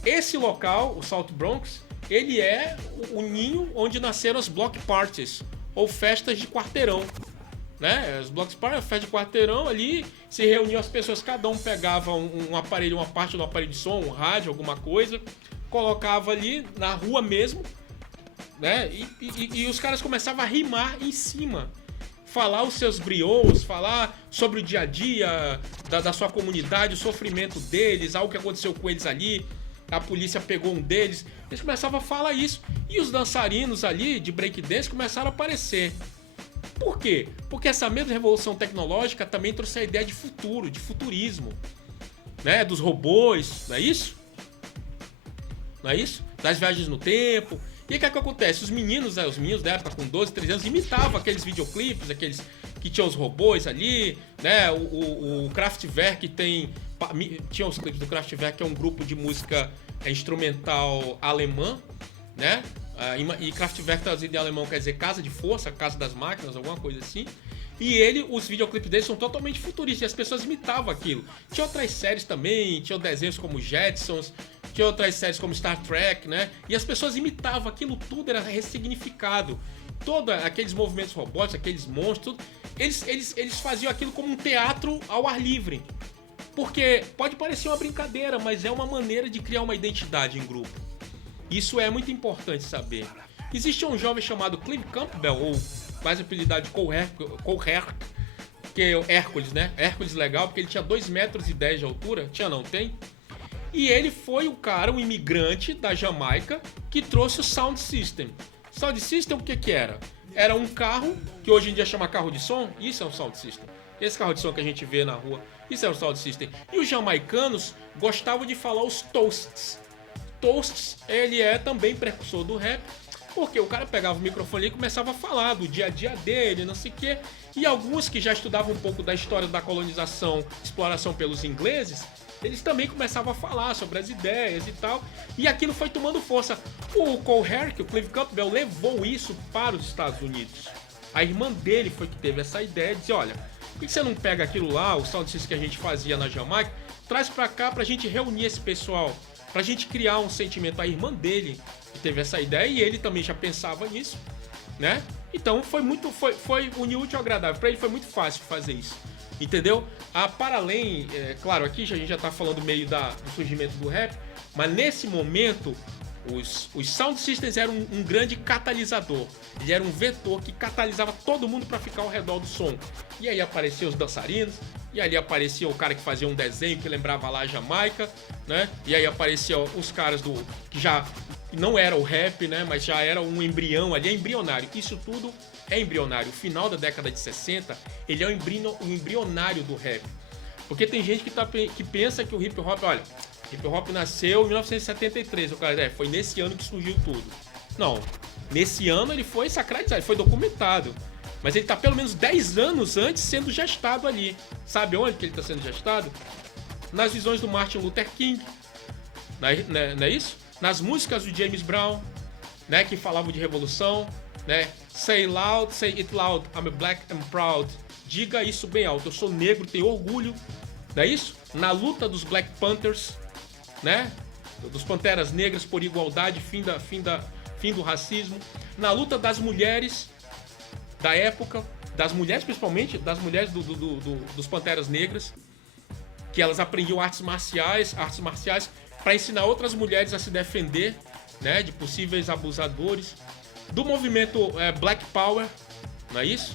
esse local, o South Bronx, ele é o ninho onde nasceram as block parties, ou festas de quarteirão, né? As block parties, festa de quarteirão, ali se reuniam as pessoas, cada um pegava um aparelho, uma parte do aparelho de som, um rádio, alguma coisa, colocava ali na rua mesmo, né? E os caras começavam a rimar em cima, falar os seus briots, falar sobre o dia a dia da sua comunidade, o sofrimento deles, algo que aconteceu com eles ali, a polícia pegou um deles, eles começavam a falar isso, e os dançarinos ali de breakdance começaram a aparecer. Por quê? Porque essa mesma revolução tecnológica também trouxe a ideia de futuro, de futurismo, né? Dos robôs, não é isso? Não é isso? Das viagens no tempo. E o que acontece? Os meninos da época com 12, 13 anos imitavam aqueles videoclipes, aqueles que tinham os robôs ali, né? O Kraftwerk tinha os clipes do Kraftwerk, que é um grupo de música instrumental alemã, né? E Kraftwerk traduzido em alemão quer dizer casa de força, casa das máquinas, alguma coisa assim. E os videoclipes dele são totalmente futuristas, e as pessoas imitavam aquilo. Tinha outras séries também, tinha desenhos como Jetsons, tinha outras séries como Star Trek, né? E as pessoas imitavam aquilo tudo, era ressignificado. Todos aqueles movimentos robóticos, aqueles monstros, eles faziam aquilo como um teatro ao ar livre. Porque pode parecer uma brincadeira, mas é uma maneira de criar uma identidade em grupo. Isso é muito importante saber. Existe um jovem chamado Clive Campbell, ou mais apelidado de Cole Herc, que é o Hércules, né? Hércules legal, porque ele tinha 2,10 metros de altura. Tinha não, tem? E ele foi o cara, um imigrante da Jamaica, que trouxe o Sound System. Sound System o que era? Era um carro, que hoje em dia chama carro de som. Isso é um Sound System. Esse carro de som que a gente vê na rua, isso é um Sound System. E os jamaicanos gostavam de falar os toasts. Toasts, ele é também precursor do rap, porque o cara pegava o microfone e começava a falar do dia a dia dele, não sei o quê. E alguns que já estudavam um pouco da história da colonização, exploração pelos ingleses, eles também começavam a falar sobre as ideias e tal. E aquilo foi tomando força. O Cole Herc, o Clive Campbell, levou isso para os Estados Unidos. A irmã dele foi que teve essa ideia de dizer, olha, por que você não pega aquilo lá, o sound system que a gente fazia na Jamaica, traz pra cá pra gente reunir esse pessoal, pra gente criar um sentimento. A irmã dele que teve essa ideia e ele também já pensava nisso, né? Então foi unir útil ao agradável. Pra ele foi muito fácil fazer isso, entendeu? Para além, claro, aqui a gente já tá falando meio do surgimento do rap, mas nesse momento os sound systems eram um grande catalisador. Ele era um vetor que catalisava todo mundo para ficar ao redor do som. E aí apareciam os dançarinos, e ali aparecia o cara que fazia um desenho que lembrava lá a Jamaica, né? E aí apareciam os caras que já não era o rap, né? Mas já era um embrião ali, é embrionário. Isso tudo é embrionário. O final da década de 60, ele é o embrionário do rap. Porque tem gente que pensa que o hip hop, olha, hip hop nasceu em 1973, o cara, foi nesse ano que surgiu tudo. Não, nesse ano ele foi sacralizado, ele foi documentado. Mas ele tá pelo menos 10 anos antes sendo gestado ali. Sabe onde que ele tá sendo gestado? Nas visões do Martin Luther King, não é isso? Nas músicas do James Brown, né, que falavam de revolução, né? Say loud, say it loud, I'm black and proud. Diga isso bem alto, eu sou negro, tenho orgulho, não é isso? Na luta dos Black Panthers, né? Dos Panteras Negras por igualdade, fim do racismo. Na luta das mulheres da época, das mulheres principalmente, das mulheres dos Panteras Negras, que elas aprendiam artes marciais para ensinar outras mulheres a se defender, né, de possíveis abusadores. Do movimento Black Power, não é isso?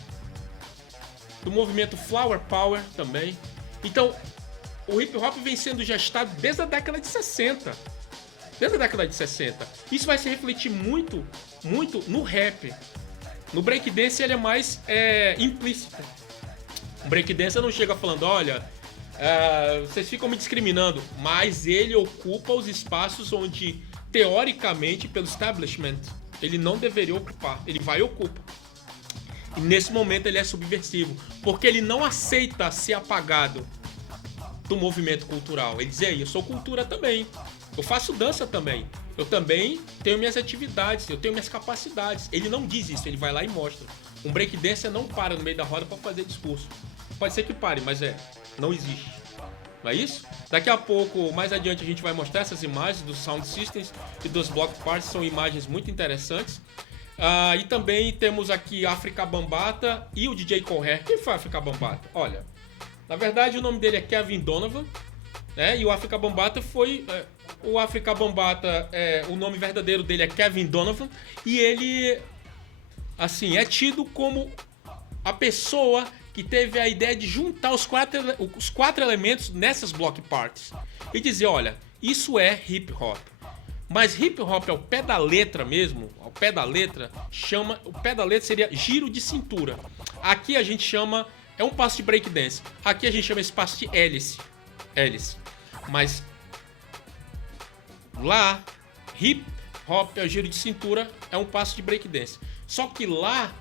Do movimento Flower Power também. Então, o hip hop vem sendo gestado desde a década de 60. Desde a década de 60. Isso vai se refletir muito, muito no rap. No breakdance ele é mais implícito. O breakdance não chega falando, olha, vocês ficam me discriminando, mas ele ocupa os espaços onde teoricamente, pelo establishment, ele não deveria ocupar. Ele vai e ocupa. E nesse momento ele é subversivo, porque ele não aceita ser apagado do movimento cultural. Ele diz, aí, eu sou cultura também, eu faço dança também, eu também tenho minhas atividades, eu tenho minhas capacidades. Ele não diz isso, ele vai lá e mostra. Um breakdancer não para no meio da roda para fazer discurso. Pode ser que pare, mas não existe. Não é isso? Daqui a pouco, mais adiante, a gente vai mostrar essas imagens dos sound systems e dos block parties, são imagens muito interessantes. E também temos aqui Afrika Bambaataa e o DJ Koher. Quem foi Afrika Bambaataa? Olha, na verdade o nome dele é Kevin Donovan, né? E o Afrika Bambaataa foi... o Afrika Bambaataa, o nome verdadeiro dele é Kevin Donovan. E ele, assim, é tido como a pessoa que teve a ideia de juntar os quatro elementos nessas block parties. E dizer, olha, isso é hip hop. Mas hip hop ao pé da letra mesmo, ao pé da letra, o pé da letra seria giro de cintura. Aqui a gente chama, é um passo de breakdance. Aqui a gente chama esse passo de hélice. Mas lá, hip hop é o giro de cintura, é um passo de breakdance. Só que lá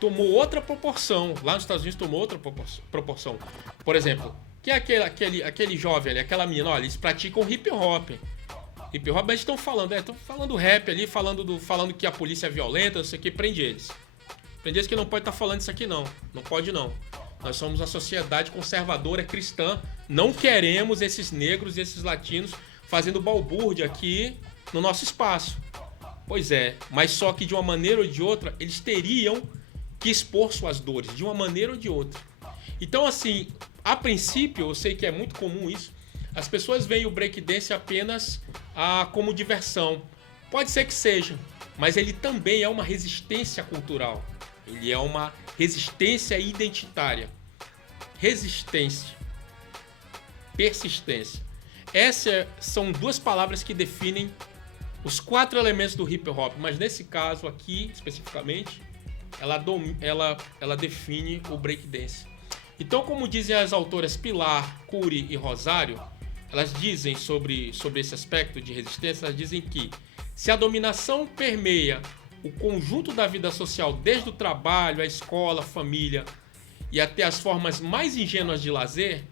tomou outra proporção. Lá nos Estados Unidos tomou outra proporção. Por exemplo, que é aquele jovem ali, aquela menina, olha, eles praticam hip hop. Hip hop, mas estão falando rap ali, falando que a polícia é violenta, não sei o que, prende eles. Prende eles que não pode estar falando isso aqui não. Não pode não. Nós somos uma sociedade conservadora, cristã. Não queremos esses negros e esses latinos fazendo balbúrdia aqui no nosso espaço. Pois é, mas só que de uma maneira ou de outra, eles teriam que expor suas dores, de uma maneira ou de outra. Então assim, a princípio, eu sei que é muito comum isso, as pessoas veem o breakdance apenas como diversão. Pode ser que seja, mas ele também é uma resistência cultural. Ele é uma resistência identitária. Resistência. Persistência. Essas são duas palavras que definem os 4 elementos do hip hop, mas nesse caso aqui, especificamente, ela define o breakdance. Então, como dizem as autoras Pilar, Cury e Rosário, elas dizem sobre esse aspecto de resistência, elas dizem que se a dominação permeia o conjunto da vida social, desde o trabalho, a escola, a família e até as formas mais ingênuas de lazer,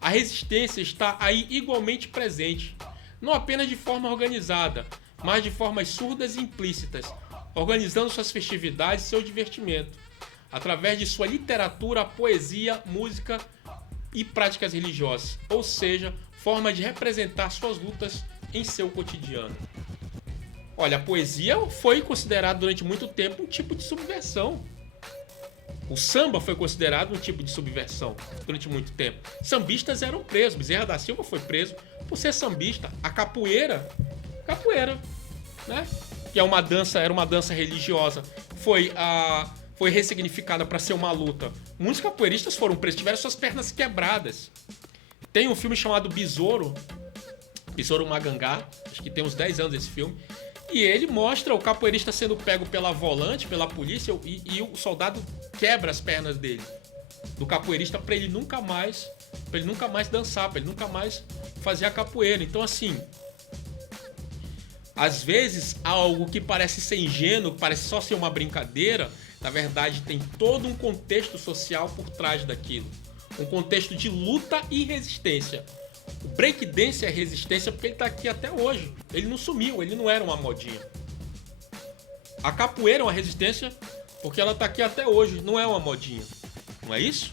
a resistência está aí igualmente presente, não apenas de forma organizada, mas de formas surdas e implícitas, organizando suas festividades e seu divertimento, através de sua literatura, poesia, música e práticas religiosas, ou seja, forma de representar suas lutas em seu cotidiano. Olha, a poesia foi considerada durante muito tempo um tipo de subversão. O samba foi considerado um tipo de subversão durante muito tempo. Sambistas eram presos. Bezerra da Silva foi preso por ser sambista. A capoeira, né? Que era uma dança religiosa, foi ressignificada para ser uma luta. Muitos capoeiristas foram presos, tiveram suas pernas quebradas. Tem um filme chamado Besouro Magangá, acho que tem uns 10 anos esse filme, e ele mostra o capoeirista sendo pego pela volante, pela polícia, e o soldado quebra as pernas dele, do capoeirista, para ele nunca mais dançar, para ele nunca mais fazer a capoeira. Então assim, às vezes algo que parece ser ingênuo, que parece só ser uma brincadeira, na verdade tem todo um contexto social por trás daquilo. Um contexto de luta e resistência. O breakdance é resistência porque ele está aqui até hoje. Ele não sumiu, ele não era uma modinha. A capoeira é uma resistência porque ela está aqui até hoje, não é uma modinha. Não é isso?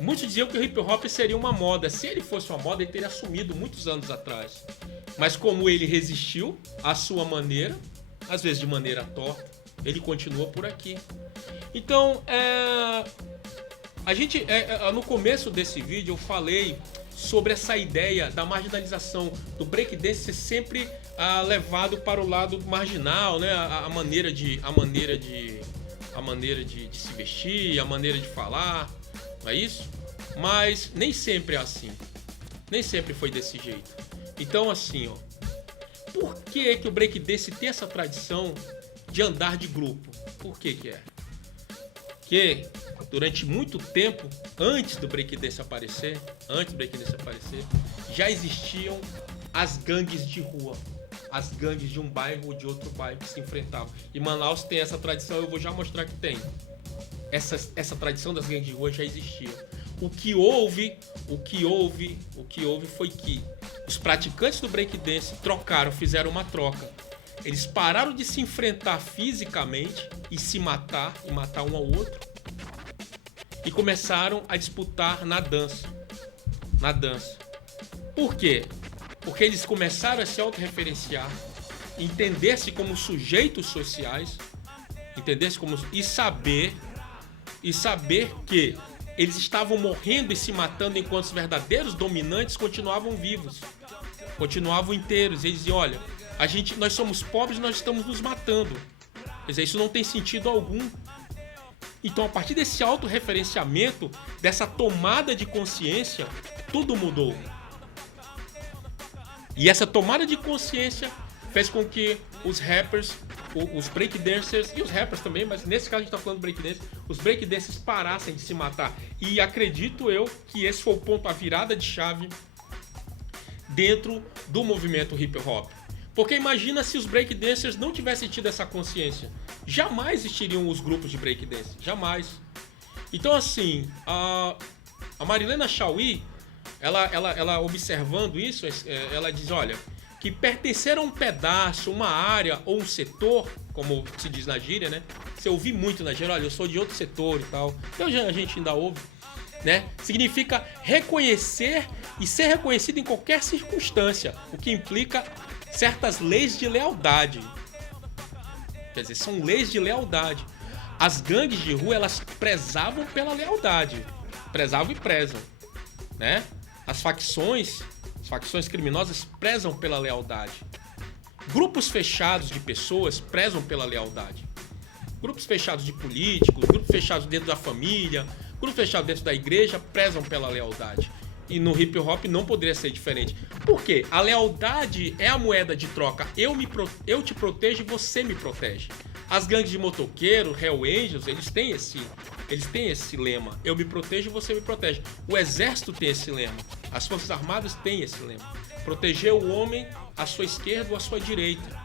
Muitos diziam que o hip hop seria uma moda. Se ele fosse uma moda, ele teria sumido muitos anos atrás. Mas como ele resistiu à sua maneira, às vezes de maneira torta, ele continua por aqui. Então, no começo desse vídeo eu falei sobre essa ideia da marginalização do breakdance ser sempre levado para o lado marginal, né? A maneira de se vestir, a maneira de falar, não é isso? Mas nem sempre é assim. Nem sempre foi desse jeito. Então assim, ó, por que o breakdance tem essa tradição de andar de grupo? Por que é? Porque durante muito tempo, antes do breakdance aparecer, já existiam as gangues de rua. as gangues de um bairro ou de outro bairro que se enfrentavam. E Manaus tem essa tradição, eu vou já mostrar que tem. Essa tradição das gangues de rua já existia. O que houve foi que os praticantes do breakdance fizeram uma troca. Eles pararam de se enfrentar fisicamente e se matar, e matar um ao outro, e começaram a disputar na dança. Por quê? Porque eles começaram a se autorreferenciar, entender-se como sujeitos sociais, e saber que eles estavam morrendo e se matando enquanto os verdadeiros dominantes continuavam vivos, continuavam inteiros. Eles diziam, olha, nós somos pobres, nós estamos nos matando. Quer dizer, isso não tem sentido algum. Então, a partir desse autorreferenciamento, dessa tomada de consciência, tudo mudou. E essa tomada de consciência fez com que os rappers, os breakdancers e os rappers também, mas nesse caso a gente está falando de breakdance, os breakdancers parassem de se matar. E acredito eu que esse foi o ponto, a virada de chave dentro do movimento hip hop. Porque imagina se os breakdancers não tivessem tido essa consciência. Jamais existiriam os grupos de breakdance. Jamais. Então, assim, a Marilena Chaui, ela observando isso, ela diz, olha, que pertencer a um pedaço, uma área ou um setor, como se diz na gíria, né? Você ouve muito na gíria, olha, eu sou de outro setor e tal. Então a gente ainda ouve, né? Significa reconhecer e ser reconhecido em qualquer circunstância, o que implica certas leis de lealdade. Quer dizer, são leis de lealdade. As gangues de rua, elas prezavam pela lealdade. Prezavam e prezam, né? As facções criminosas prezam pela lealdade. Grupos fechados de pessoas prezam pela lealdade. Grupos fechados de políticos, grupos fechados dentro da família, grupos fechados dentro da igreja prezam pela lealdade. E no hip hop não poderia ser diferente. Por quê? A lealdade é a moeda de troca. Eu te protejo e você me protege. As gangues de motoqueiro, Hell Angels, eles têm esse lema. Eu me protejo e você me protege. O exército tem esse lema. As forças armadas têm esse lema. Proteger o homem à sua esquerda ou à sua direita.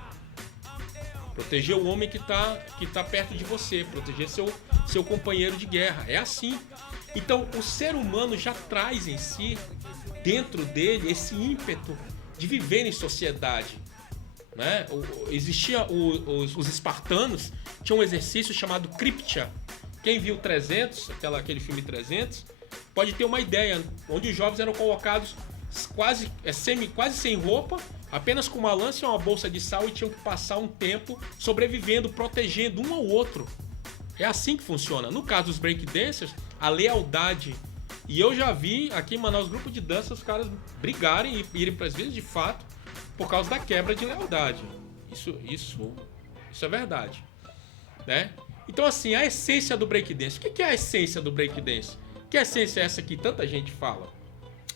Proteger o homem que tá perto de você. Proteger seu companheiro de guerra. É assim. Então, o ser humano já traz em si, dentro dele, esse ímpeto de viver em sociedade. Né? Os espartanos tinham um exercício chamado Kriptia. Quem viu 300, aquele filme 300, pode ter uma ideia, onde os jovens eram colocados quase sem roupa, apenas com uma lança e uma bolsa de sal, e tinham que passar um tempo sobrevivendo, protegendo um ao outro. É assim que funciona. No caso dos breakdancers, a lealdade. E eu já vi aqui em Manaus, grupo de dança, os caras brigarem e irem para as vias de fato por causa da quebra de lealdade. Isso é verdade, né? Então, assim, a essência do breakdance. O que é a essência do breakdance? Que essência é essa que tanta gente fala?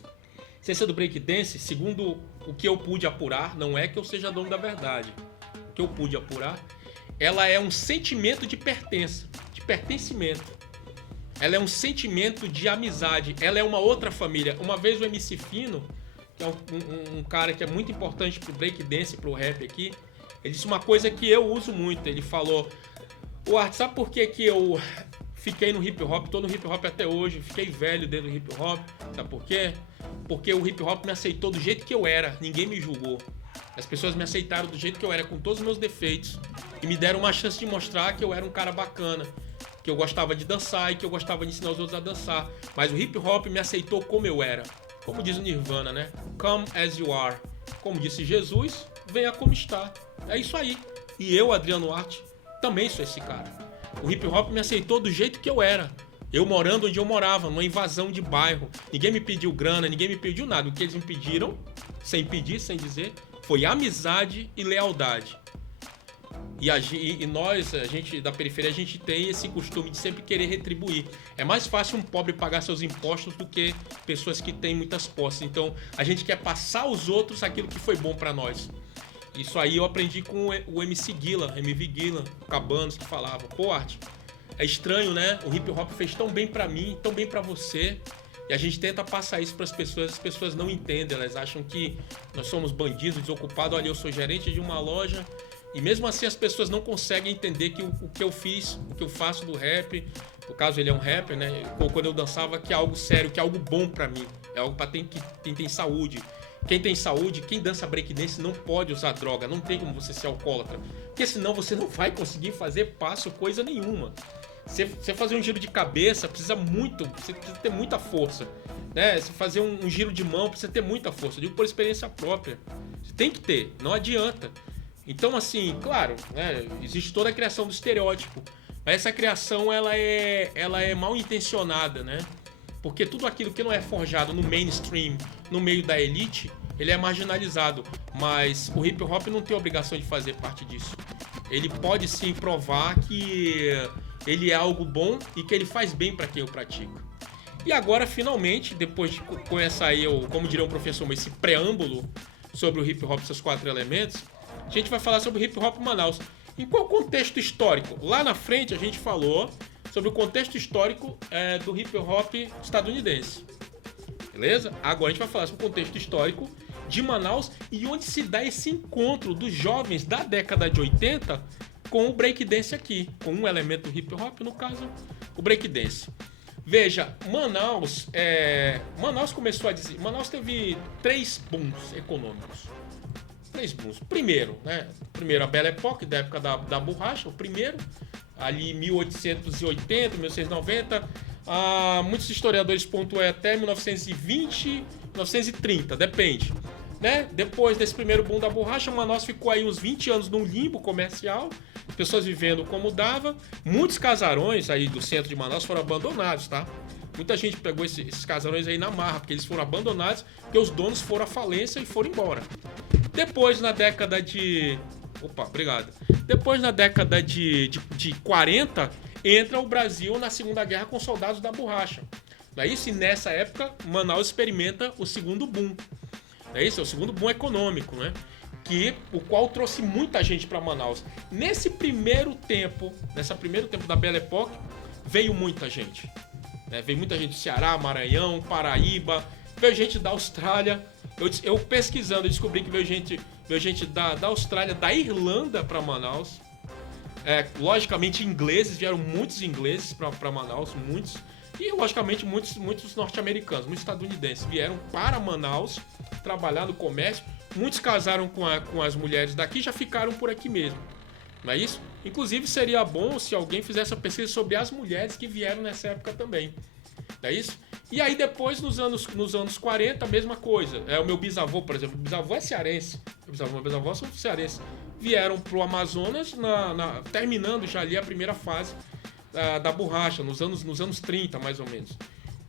A essência do breakdance, segundo o que eu pude apurar, não é que eu seja dono da verdade. O que eu pude apurar, ela é um sentimento de pertença, de pertencimento. Ela é um sentimento de amizade. Ela é uma outra família. Uma vez o MC Fino, que é um cara que é muito importante pro breakdance, pro rap aqui, ele disse uma coisa que eu uso muito. Ele falou: "O Art, sabe por que eu fiquei no hip hop? Tô no hip hop até hoje, fiquei velho dentro do hip hop. Sabe por quê? Porque o hip hop me aceitou do jeito que eu era, ninguém me julgou. As pessoas me aceitaram do jeito que eu era, com todos os meus defeitos, e me deram uma chance de mostrar que eu era um cara bacana, que eu gostava de dançar e que eu gostava de ensinar os outros a dançar. Mas o hip hop me aceitou como eu era. Como diz o Nirvana, né? Come as you are. Como disse Jesus, venha como está. É isso aí. E eu, Adriano Art, também sou esse cara. O hip hop me aceitou do jeito que eu era. Eu morando onde eu morava, numa invasão de bairro. Ninguém me pediu grana, ninguém me pediu nada. O que eles me pediram, sem pedir, sem dizer, foi amizade e lealdade. E nós, a gente da periferia, a gente tem esse costume de sempre querer retribuir. É mais fácil um pobre pagar seus impostos do que pessoas que têm muitas posses. Então, a gente quer passar aos outros aquilo que foi bom pra nós. Isso aí eu aprendi com o MC Guila, MV Guila, Cabanos, que falava: "Pô, Art, é estranho, né? O hip hop fez tão bem pra mim, tão bem pra você. E a gente tenta passar isso para as pessoas não entendem, elas acham que nós somos bandidos, desocupados. Olha, eu sou gerente de uma loja e mesmo assim as pessoas não conseguem entender que o que eu fiz, o que eu faço do rap, no caso ele é um rapper, né? Quando eu dançava, que é algo sério, que é algo bom para mim, é algo para quem tem saúde. Quem tem saúde, quem dança breakdance não pode usar droga, não tem como você ser alcoólatra, porque senão você não vai conseguir fazer passo, coisa nenhuma. Você fazer um giro de cabeça você precisa ter muita força, né? Você fazer um giro de mão precisa ter muita força. Eu digo por experiência própria. Você tem que ter, não adianta. Então, assim, claro, né? Existe toda a criação do estereótipo, mas essa criação ela é mal intencionada, né? Porque tudo aquilo que não é forjado no mainstream, no meio da elite, ele é marginalizado. Mas o hip hop não tem obrigação de fazer parte disso. Ele pode sim provar que ele é algo bom e que ele faz bem para quem o pratica. E agora, finalmente, depois de conhecer aí, como diria o professor, esse preâmbulo sobre o hip hop e seus 4 elementos, a gente vai falar sobre o hip hop Manaus. Em qual contexto histórico? Lá na frente a gente falou sobre o contexto histórico do hip hop estadunidense. Beleza? Agora a gente vai falar sobre o contexto histórico de Manaus e onde se dá esse encontro dos jovens da década de 80 com o breakdance aqui, com um elemento do hip hop, no caso, o breakdance. Veja, Manaus começou a dizer... Manaus teve 3 booms econômicos. 3 booms. Primeiro, a Belle Époque, da época da borracha, o primeiro, ali 1880, 1890. Muitos historiadores pontuam até 1920, 1930, depende. Né? Depois desse primeiro boom da borracha, Manaus ficou aí uns 20 anos num limbo comercial, pessoas vivendo como dava. Muitos casarões aí do centro de Manaus foram abandonados, tá? Muita gente pegou esses casarões aí na marra, porque eles foram abandonados, porque os donos foram à falência e foram embora. Depois, na década de... Depois, na década de 40, entra o Brasil na Segunda Guerra com soldados da borracha. Não é isso? E nessa época, Manaus experimenta o segundo boom. É isso, é o segundo boom econômico, né? O qual trouxe muita gente para Manaus. Nesse primeiro tempo da Belle Époque, veio muita gente. Né? Veio muita gente do Ceará, Maranhão, Paraíba, veio gente da Austrália. Eu pesquisando, eu descobri que veio gente da Austrália, da Irlanda para Manaus. Logicamente, ingleses, vieram muitos ingleses para Manaus, muitos. E, logicamente, muitos norte-americanos, muitos estadunidenses vieram para Manaus trabalhar no comércio. Muitos casaram com as mulheres daqui e já ficaram por aqui mesmo. Não é isso? Inclusive, seria bom se alguém fizesse uma pesquisa sobre as mulheres que vieram nessa época também. Não é isso? E aí, depois, nos anos 40, a mesma coisa. O meu bisavô, por exemplo, o bisavô é cearense. Meu bisavô são cearenses. Vieram para o Amazonas, terminando já ali a primeira fase da borracha, nos anos 30, mais ou menos.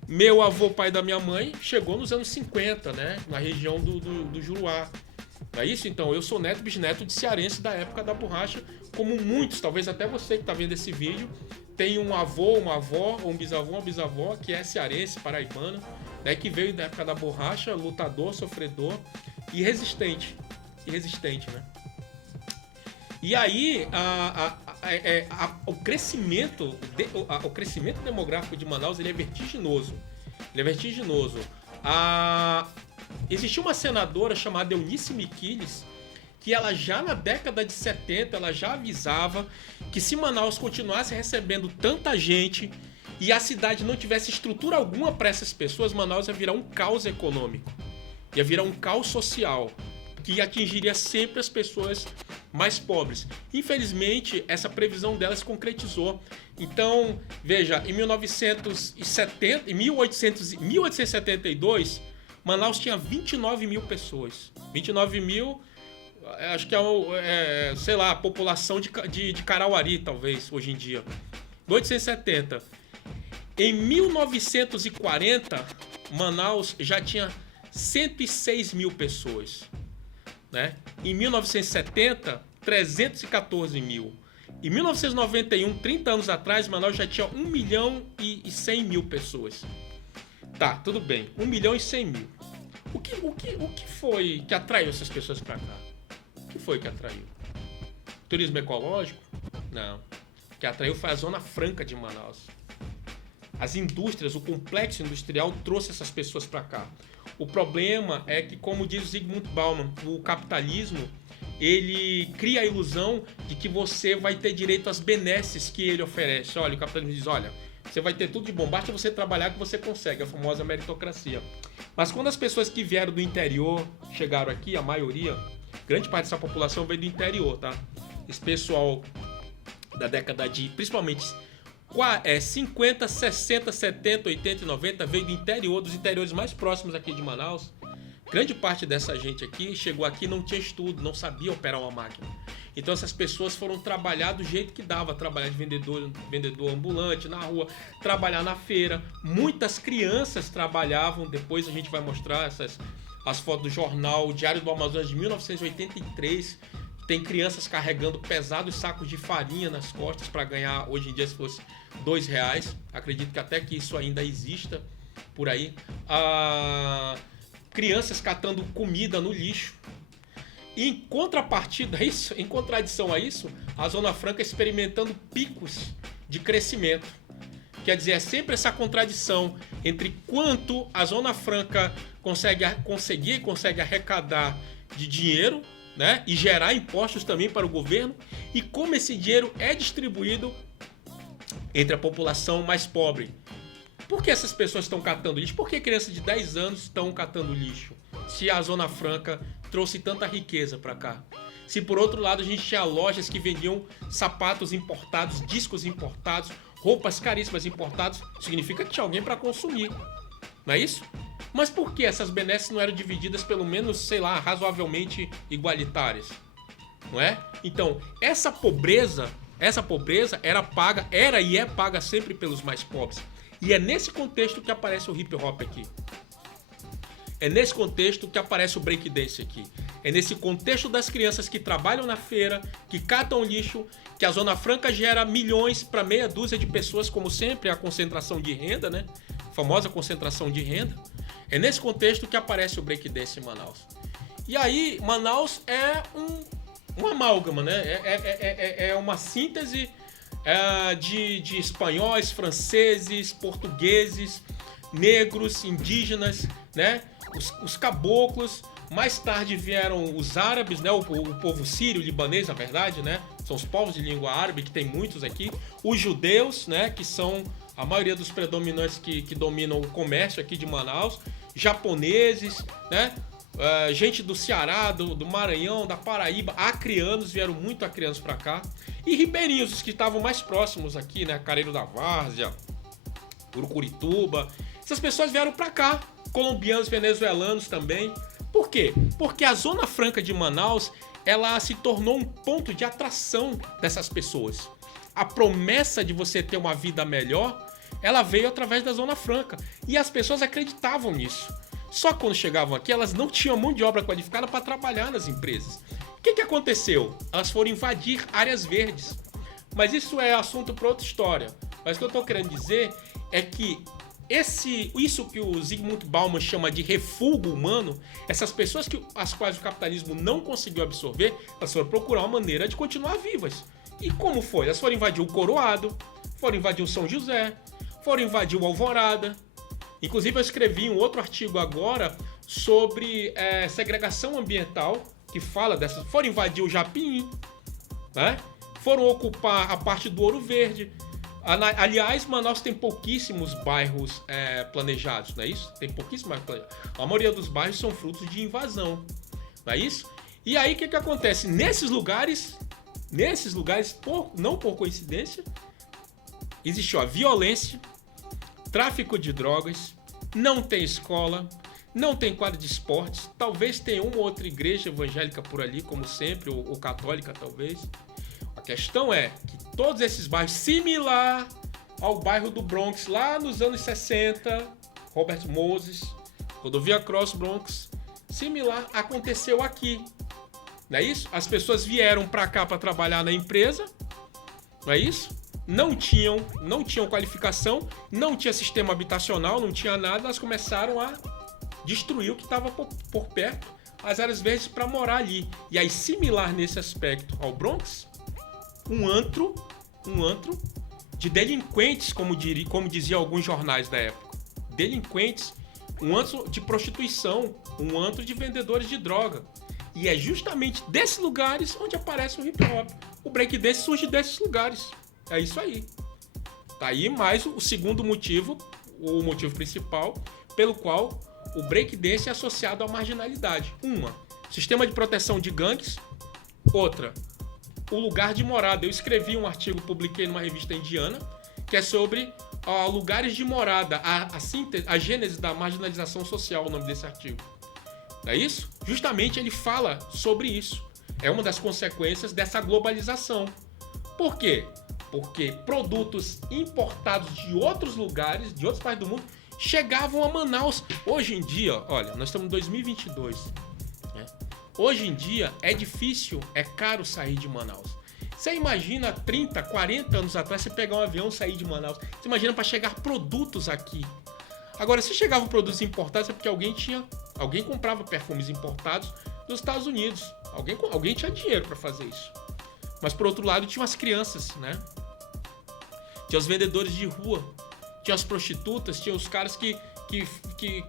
Meu avô, pai da minha mãe, chegou nos anos 50, né? Na região do Juruá. Não é isso? Então, eu sou neto e bisneto de cearense da época da borracha, como muitos, talvez até você que está vendo esse vídeo, tem um avô, uma avó, ou um bisavô, uma bisavó, que é cearense, paraibano, né? Que veio da época da borracha, lutador, sofredor e resistente. Né? E aí, o crescimento demográfico de Manaus ele é vertiginoso. Existia uma senadora chamada Eunice Miquiles, que ela já na década de 70, ela já avisava que se Manaus continuasse recebendo tanta gente e a cidade não tivesse estrutura alguma para essas pessoas, Manaus ia virar um caos econômico, ia virar um caos social, que atingiria sempre as pessoas mais pobres. Infelizmente, essa previsão dela se concretizou. Então, veja, em 1872, Manaus tinha 29 mil pessoas. 29 mil, acho que sei lá, a população de Carauari, talvez, hoje em dia. 1870. Em 1940, Manaus já tinha 106 mil pessoas. Né? Em 1970, 314 mil. Em 1991, 30 anos atrás, Manaus já tinha 1 milhão e 100 mil pessoas. Tá, tudo bem, 1 milhão e 100 mil. O que foi que atraiu essas pessoas para cá? O que foi que atraiu? Turismo ecológico? Não. O que atraiu foi a Zona Franca de Manaus. as indústrias, o complexo industrial trouxe essas pessoas para cá. O problema é que, como diz Zygmunt Bauman, o capitalismo ele cria a ilusão de que você vai ter direito às benesses que ele oferece. Olha, o capitalismo diz, olha, você vai ter tudo de bom, basta você trabalhar que você consegue, a famosa meritocracia. Mas quando as pessoas que vieram do interior chegaram aqui, a maioria, grande parte dessa população veio do interior, tá? Esse pessoal da década de, principalmente 50, 60, 70, 80 e 90 veio do interior, dos interiores mais próximos aqui de Manaus. Grande parte dessa gente aqui chegou aqui e não tinha estudo, não sabia operar uma máquina. Então essas pessoas foram trabalhar do jeito que dava, trabalhar de vendedor ambulante na rua, trabalhar na feira. Muitas crianças trabalhavam, depois a gente vai mostrar as fotos do jornal Diário do Amazonas de 1983. Tem crianças carregando pesados sacos de farinha nas costas para ganhar, hoje em dia, se fosse R$2. Acredito que até que isso ainda exista por aí. Crianças catando comida no lixo. E em contrapartida a isso, em contradição a isso, a Zona Franca experimentando picos de crescimento. Quer dizer, é sempre essa contradição entre quanto a Zona Franca consegue arrecadar de dinheiro, né, e gerar impostos também para o governo, e como esse dinheiro é distribuído entre a população mais pobre. Por que essas pessoas estão catando lixo? Por que crianças de 10 anos estão catando lixo? Se a Zona Franca trouxe tanta riqueza para cá. Se por outro lado a gente tinha lojas que vendiam sapatos importados, discos importados, roupas caríssimas importadas, significa que tinha alguém para consumir. Não é isso? Mas por que essas benesses não eram divididas pelo menos, sei lá, razoavelmente igualitárias? Não é? Então, essa pobreza era e é paga sempre pelos mais pobres. E é nesse contexto que aparece o hip hop aqui. É nesse contexto que aparece o breakdance aqui. É nesse contexto das crianças que trabalham na feira, que catam lixo, que a Zona Franca gera milhões para meia dúzia de pessoas, como sempre, a concentração de renda, né? A famosa concentração de renda. É nesse contexto que aparece o breakdance em Manaus. E aí, Manaus é um amálgama, né? É uma síntese de espanhóis, franceses, portugueses, negros, indígenas, né? Os caboclos. Mais tarde vieram os árabes, né? O povo sírio, libanês, na verdade, né? São os povos de língua árabe, que tem muitos aqui. Os judeus, né? Que são a maioria dos predominantes que dominam o comércio aqui de Manaus. Japoneses, né? Gente do Ceará, do Maranhão, da Paraíba. Acreanos, vieram muito acreanos para cá. E ribeirinhos, os que estavam mais próximos aqui, né? Careiro da Várzea, Urucurituba. Essas pessoas vieram para cá. Colombianos, venezuelanos também. Por quê? Porque a Zona Franca de Manaus, ela se tornou um ponto de atração dessas pessoas. A promessa de você ter uma vida melhor, ela veio através da Zona Franca. E as pessoas acreditavam nisso. Só que quando chegavam aqui, elas não tinham mão de obra qualificada para trabalhar nas empresas. O que aconteceu? Elas foram invadir áreas verdes. Mas isso é assunto para outra história. Mas o que eu estou querendo dizer é que isso que o Zygmunt Bauman chama de refúgio humano, essas pessoas as quais o capitalismo não conseguiu absorver, elas foram procurar uma maneira de continuar vivas. E como foi? Elas foram invadir o Coroado, foram invadir o São José, foram invadir o Alvorada. Inclusive eu escrevi um outro artigo agora sobre segregação ambiental, que fala dessas. Foram invadir o Japim, né? Foram ocupar a parte do Ouro Verde. Aliás, Manaus tem pouquíssimos bairros planejados, não é isso? Tem pouquíssimos bairros planejados. A maioria dos bairros são frutos de invasão, não é isso? E aí o que acontece? Nesses lugares, não por coincidência, existiu a violência, tráfico de drogas, não tem escola, não tem quadra de esportes, talvez tenha uma ou outra igreja evangélica por ali, como sempre, ou católica talvez. A questão é que todos esses bairros, similar ao bairro do Bronx, lá nos anos 60, Robert Moses, rodovia Cross Bronx, similar, aconteceu aqui. Não é isso? As pessoas vieram para cá para trabalhar na empresa, não é isso? Não tinham qualificação, não tinha sistema habitacional, não tinha nada, elas começaram a destruir o que estava por perto, as áreas verdes, para morar ali. E aí, similar nesse aspecto ao Bronx, um antro de delinquentes, como diziam alguns jornais da época. Delinquentes, um antro de prostituição, um antro de vendedores de droga. E é justamente desses lugares onde aparece o hip hop. O breakdance surge desses lugares. É isso aí. Tá aí mais o segundo motivo, o motivo principal, pelo qual o breakdance é associado à marginalidade. Uma, sistema de proteção de gangues. Outra, o lugar de morada. Eu escrevi um artigo, publiquei numa revista indiana, que é sobre lugares de morada, a gênese da marginalização social, o nome desse artigo. Não é isso? Justamente ele fala sobre isso. É uma das consequências dessa globalização. Por quê? Porque produtos importados de outros lugares, de outras partes do mundo, chegavam a Manaus. Hoje em dia, olha, nós estamos em 2022. Né? Hoje em dia é difícil, é caro sair de Manaus. Você imagina 30, 40 anos atrás, você pegar um avião e sair de Manaus. Você imagina para chegar produtos aqui. Agora, se chegavam produtos importados, é porque alguém comprava perfumes importados dos Estados Unidos. Alguém tinha dinheiro para fazer isso. Mas, por outro lado, tinha as crianças, né? Tinha os vendedores de rua, tinha as prostitutas, tinha os caras que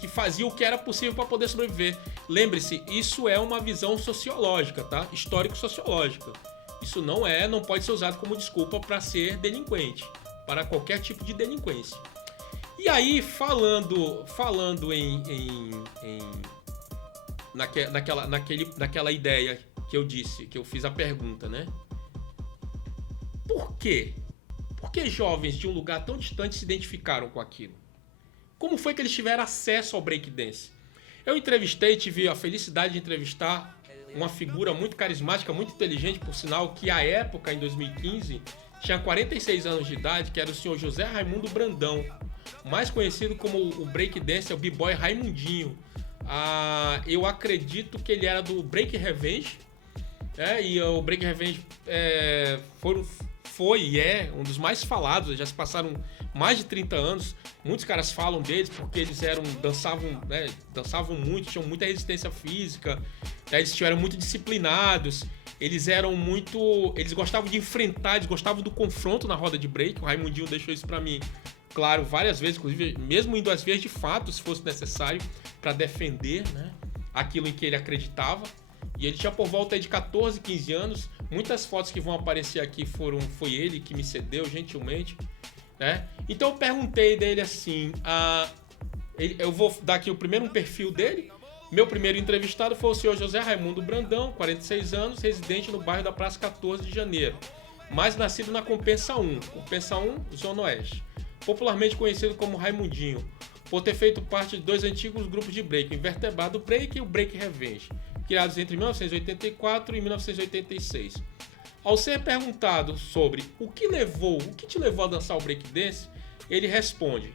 faziam o que era possível para poder sobreviver. Lembre-se, isso é uma visão sociológica, tá? Histórico-sociológica. Isso não pode ser usado como desculpa para ser delinquente, para qualquer tipo de delinquência. E aí, falando naquela ideia que eu disse, que eu fiz a pergunta, né? Por quê? Por que jovens de um lugar tão distante se identificaram com aquilo? Como foi que eles tiveram acesso ao breakdance? Eu tive a felicidade de entrevistar uma figura muito carismática, muito inteligente, por sinal, que à época, em 2015, tinha 46 anos de idade, que era o senhor José Raimundo Brandão, mais conhecido como o breakdancer, o b-boy Raimundinho. Eu acredito que ele era do Break Revenge, e o Break Revenge foi e é um dos mais falados. Já se passaram mais de 30 anos. Muitos caras falam deles porque eles dançavam muito, tinham muita resistência física, eles estiveram muito disciplinados, eles gostavam de enfrentar, eles gostavam do confronto na roda de break. O Raimundinho deixou isso pra mim claro várias vezes, inclusive mesmo indo às vezes de fato, se fosse necessário, para defender, né, aquilo em que ele acreditava. E ele tinha por volta de 14, 15 anos. Muitas fotos que vão aparecer aqui foi ele que me cedeu gentilmente, né? Então eu perguntei dele assim, eu vou dar aqui o primeiro perfil dele. Meu primeiro entrevistado foi o senhor José Raimundo Brandão, 46 anos, residente no bairro da Praça 14 de Janeiro, mas nascido na Compensa 1, Zona Oeste, popularmente conhecido como Raimundinho, por ter feito parte de dois antigos grupos de break, o Invertebrado Break e o Break Revenge, criados entre 1984 e 1986. Ao ser perguntado sobre o que te levou a dançar o breakdance, ele responde: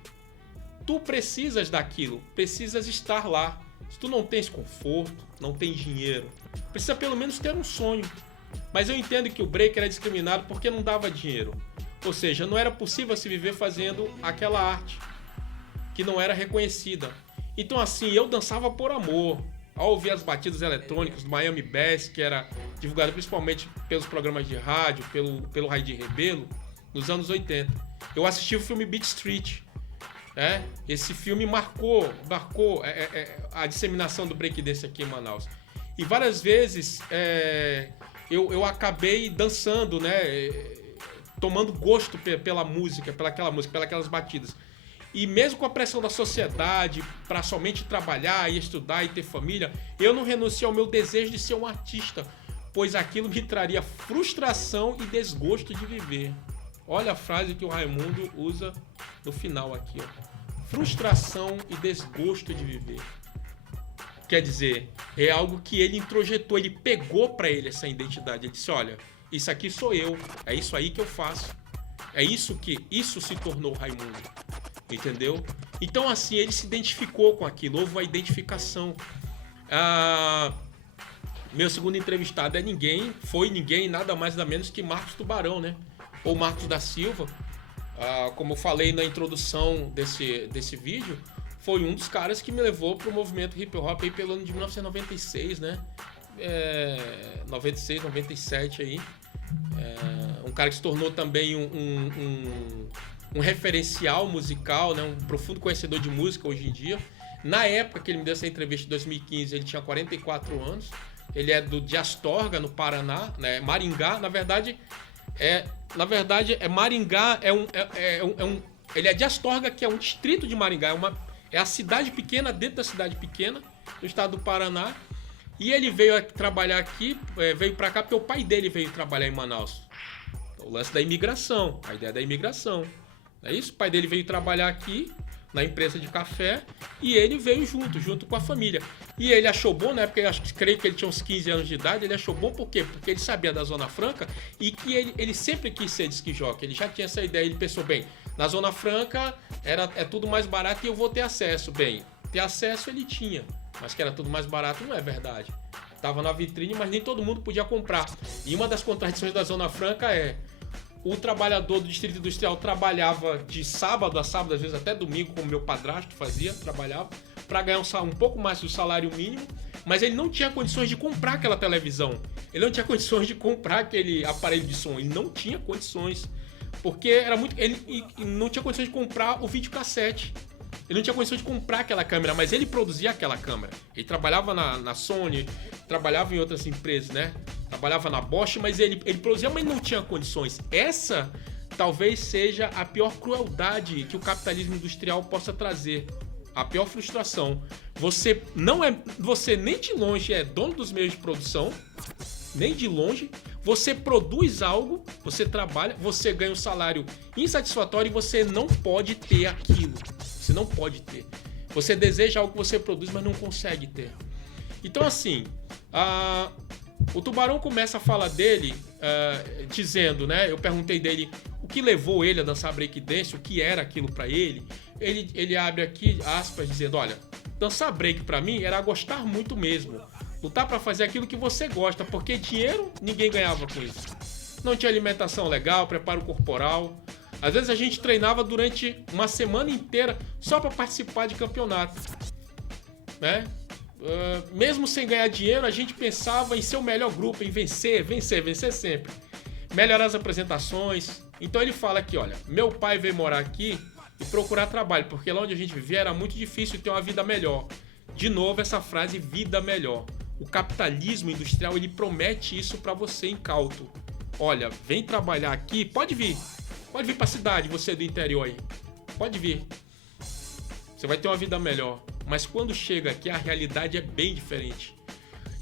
tu precisas daquilo, precisas estar lá. Se tu não tens conforto, não tens dinheiro, precisa pelo menos ter um sonho. Mas eu entendo que o break era discriminado porque não dava dinheiro. Ou seja, não era possível se viver fazendo aquela arte que não era reconhecida. Então assim, eu dançava por amor. Ao ouvir as batidas eletrônicas do Miami Bass, que era divulgado principalmente pelos programas de rádio, pelo Raidi Rebelo, nos anos 80. Eu assisti o filme Beat Street. Esse filme marcou a disseminação do breakdance aqui em Manaus. E várias vezes eu acabei dançando, né, tomando gosto pela música, pelas batidas. E mesmo com a pressão da sociedade para somente trabalhar e estudar e ter família, eu não renunciei ao meu desejo de ser um artista, pois aquilo me traria frustração e desgosto de viver. Olha a frase que o Raimundo usa no final aqui, ó. Frustração e desgosto de viver. Quer dizer, é algo que ele introjetou, ele pegou para ele essa identidade. Ele disse: olha, isso aqui sou eu, é isso aí que eu faço. É isso se tornou Raimundo. Entendeu? Então assim, ele se identificou com aquilo, houve uma identificação. Meu segundo entrevistado foi ninguém, nada mais nada menos que Marcos Tubarão, né? Ou Marcos da Silva. Como eu falei na introdução desse vídeo, foi um dos caras que me levou pro movimento hip hop aí pelo ano de 1996, né? 96, 97 aí. um cara que se tornou também um referencial musical, né? Um profundo conhecedor de música hoje em dia. Na época que ele me deu essa entrevista em 2015, ele tinha 44 anos. Ele é de Astorga, no Paraná, né? Maringá, na verdade, Maringá, ele é de Astorga, que é um distrito de Maringá, é a cidade pequena dentro da cidade pequena, do estado do Paraná. E ele veio trabalhar aqui, veio para cá porque o pai dele veio trabalhar em Manaus. O lance da imigração, a ideia da imigração. É isso? O pai dele veio trabalhar aqui na empresa de café e ele veio junto com a família. E ele achou bom, né? Porque creio que ele tinha uns 15 anos de idade. Ele achou bom por quê? Porque ele sabia da Zona Franca e que ele sempre quis ser disc jockey. Ele já tinha essa ideia. Ele pensou, bem, na Zona Franca é tudo mais barato e eu vou ter acesso. Bem, ter acesso ele tinha, mas que era tudo mais barato não é verdade. Tava na vitrine, mas nem todo mundo podia comprar. E uma das contradições da Zona Franca é: o trabalhador do Distrito Industrial trabalhava de sábado a sábado, às vezes até domingo, como meu padrasto trabalhava, para ganhar um pouco mais do salário mínimo, mas ele não tinha condições de comprar aquela televisão. Ele não tinha condições de comprar aquele aparelho de som. Ele não tinha condições, porque ele não tinha condições de comprar o videocassete. Ele não tinha condições de comprar aquela câmera, mas ele produzia aquela câmera. Ele trabalhava na Sony, trabalhava em outras empresas, né? Trabalhava na Bosch, mas ele produzia, mas não tinha condições. Essa talvez seja a pior crueldade que o capitalismo industrial possa trazer. A pior frustração. Você nem de longe é dono dos meios de produção, nem de longe. Você produz algo, você trabalha, você ganha um salário insatisfatório e você não pode ter aquilo. Você não pode ter. Você deseja algo que você produz, mas não consegue ter. Então, assim, o Tubarão começa a falar dele dizendo, né? Eu perguntei dele o que levou ele a dançar breakdance, o que era aquilo pra ele. Ele abre aqui, aspas, dizendo, olha, dançar break pra mim era gostar muito mesmo. Lutar pra fazer aquilo que você gosta, porque dinheiro ninguém ganhava com isso. Não tinha alimentação legal, preparo corporal. Às vezes a gente treinava durante uma semana inteira só para participar de campeonato, né? Mesmo sem ganhar dinheiro, a gente pensava em ser o melhor grupo, em vencer sempre. Melhorar as apresentações. Então ele fala aqui, olha, meu pai veio morar aqui e procurar trabalho, porque lá onde a gente vivia era muito difícil ter uma vida melhor. De novo essa frase, vida melhor. O capitalismo industrial, ele promete isso para você incauto. Olha, vem trabalhar aqui, pode vir pra cidade, você é do interior aí. Pode vir. Você vai ter uma vida melhor. Mas quando chega aqui, a realidade é bem diferente.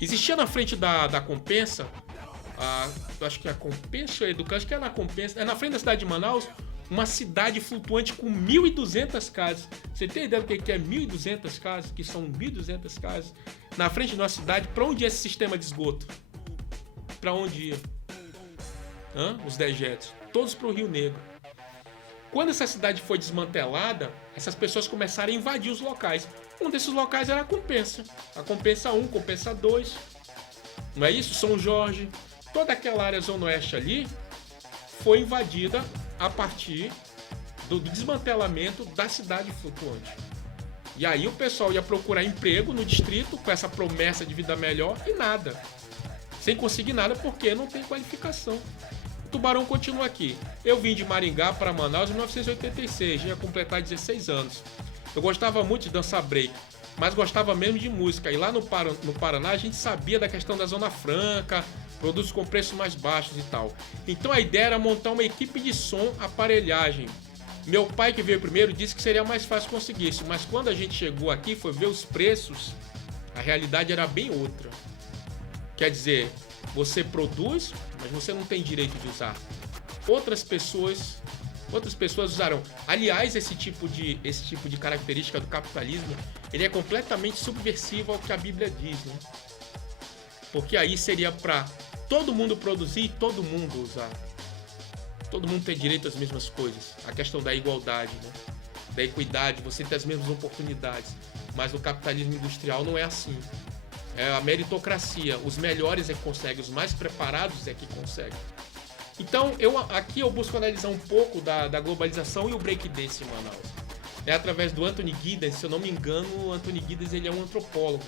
Existia na frente da Compensa, acho que é a Compensa ou a Educação, acho que é na Compensa, é na frente da cidade de Manaus, uma cidade flutuante com 1.200 casas. Você tem ideia do que é 1.200 casas? Que são 1.200 casas na frente de uma cidade. Para onde é esse sistema de esgoto? Para onde ia? Os dejetos. Todos para o Rio Negro. Quando essa cidade foi desmantelada, essas pessoas começaram a invadir os locais. Um desses locais era a Compensa. A Compensa 1, Compensa 2. Não é isso? São Jorge. Toda aquela área zona oeste ali foi invadida a partir do desmantelamento da cidade flutuante. E aí o pessoal ia procurar emprego no distrito com essa promessa de vida melhor e nada. Sem conseguir nada porque não tem qualificação. O Tubarão continua aqui. Eu vim de Maringá para Manaus em 1986, já ia completar 16 anos. Eu gostava muito de dançar break, mas gostava mesmo de música. E lá no Paraná a gente sabia da questão da Zona Franca, produtos com preços mais baixos e tal. Então a ideia era montar uma equipe de som, aparelhagem. Meu pai, que veio primeiro, disse que seria mais fácil conseguir isso, mas quando a gente chegou aqui e foi ver os preços, a realidade era bem outra. Quer dizer, você produz, mas você não tem direito de usar. Outras pessoas usarão. Aliás, esse tipo de característica do capitalismo, ele é completamente subversivo ao que a Bíblia diz, né? Porque aí seria para todo mundo produzir e todo mundo usar. Todo mundo ter direito às mesmas coisas. A questão da igualdade, né? Da equidade, você ter as mesmas oportunidades. Mas no capitalismo industrial não é assim. É a meritocracia. Os melhores é que conseguem, os mais preparados é que conseguem. Então, aqui eu busco analisar um pouco da globalização e o breakdance em Manaus. É através do Anthony Giddens, se eu não me engano, o Anthony Giddens ele é um antropólogo,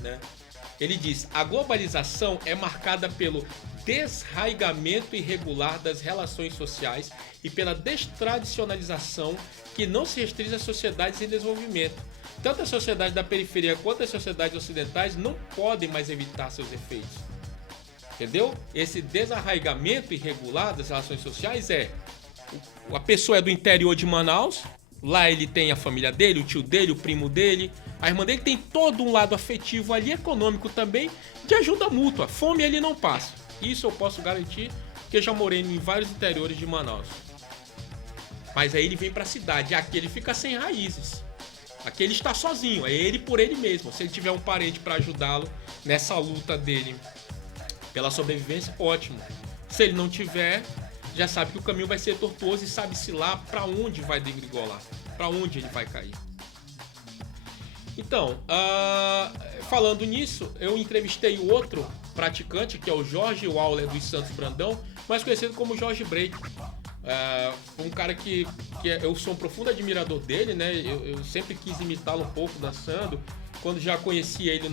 né? Ele diz, a globalização é marcada pelo desraigamento irregular das relações sociais e pela destradicionalização que não se restringe às sociedades em desenvolvimento. Tanto as sociedades da periferia quanto as sociedades ocidentais não podem mais evitar seus efeitos. Entendeu? Esse desarraigamento irregular das relações sociais a pessoa é do interior de Manaus, lá ele tem a família dele, o tio dele, o primo dele, a irmã dele, tem todo um lado afetivo ali, econômico também, de ajuda mútua. Fome ele não passa. Isso eu posso garantir, porque eu já morei em vários interiores de Manaus. Mas aí ele vem pra cidade, e aqui ele fica sem raízes. Aqui ele está sozinho, é ele por ele mesmo. Se ele tiver um parente para ajudá-lo nessa luta dele pela sobrevivência, ótimo. Se ele não tiver, já sabe que o caminho vai ser tortuoso e sabe-se lá para onde vai degringolar, para onde ele vai cair. Então, falando nisso, eu entrevistei o outro praticante, que é o Jorge Wauler dos Santos Brandão, mais conhecido como Jorge Break. Um cara que eu sou um profundo admirador dele, né? Eu sempre quis imitá-lo um pouco dançando. Quando já conheci ele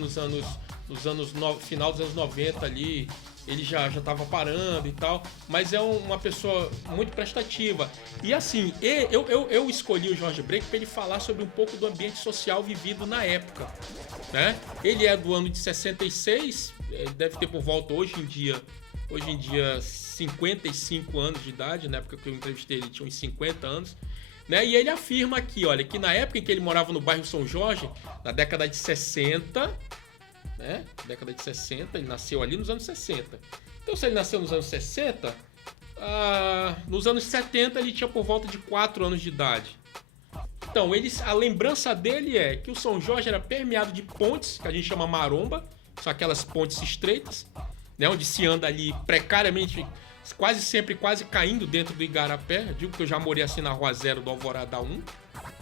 final dos anos 90 ali, ele já estava parando e tal, mas é uma pessoa muito prestativa. E assim, eu escolhi o Jorge Break para ele falar sobre um pouco do ambiente social vivido na época, né? Ele é do ano de 66, deve ter por volta hoje em dia 55 anos de idade, na época que eu entrevistei ele tinha uns 50 anos, né? E ele afirma aqui, olha, que na época em que ele morava no bairro São Jorge, na década de 60, né? Década de 60, ele nasceu ali nos anos 60. Então se ele nasceu nos anos 60, nos anos 70 ele tinha por volta de 4 anos de idade. Então a lembrança dele é que o São Jorge era permeado de pontes, que a gente chama maromba, são aquelas pontes estreitas, né, onde se anda ali precariamente, quase sempre caindo dentro do igarapé. Eu digo que eu já morei assim na Rua Zero do Alvorada 1,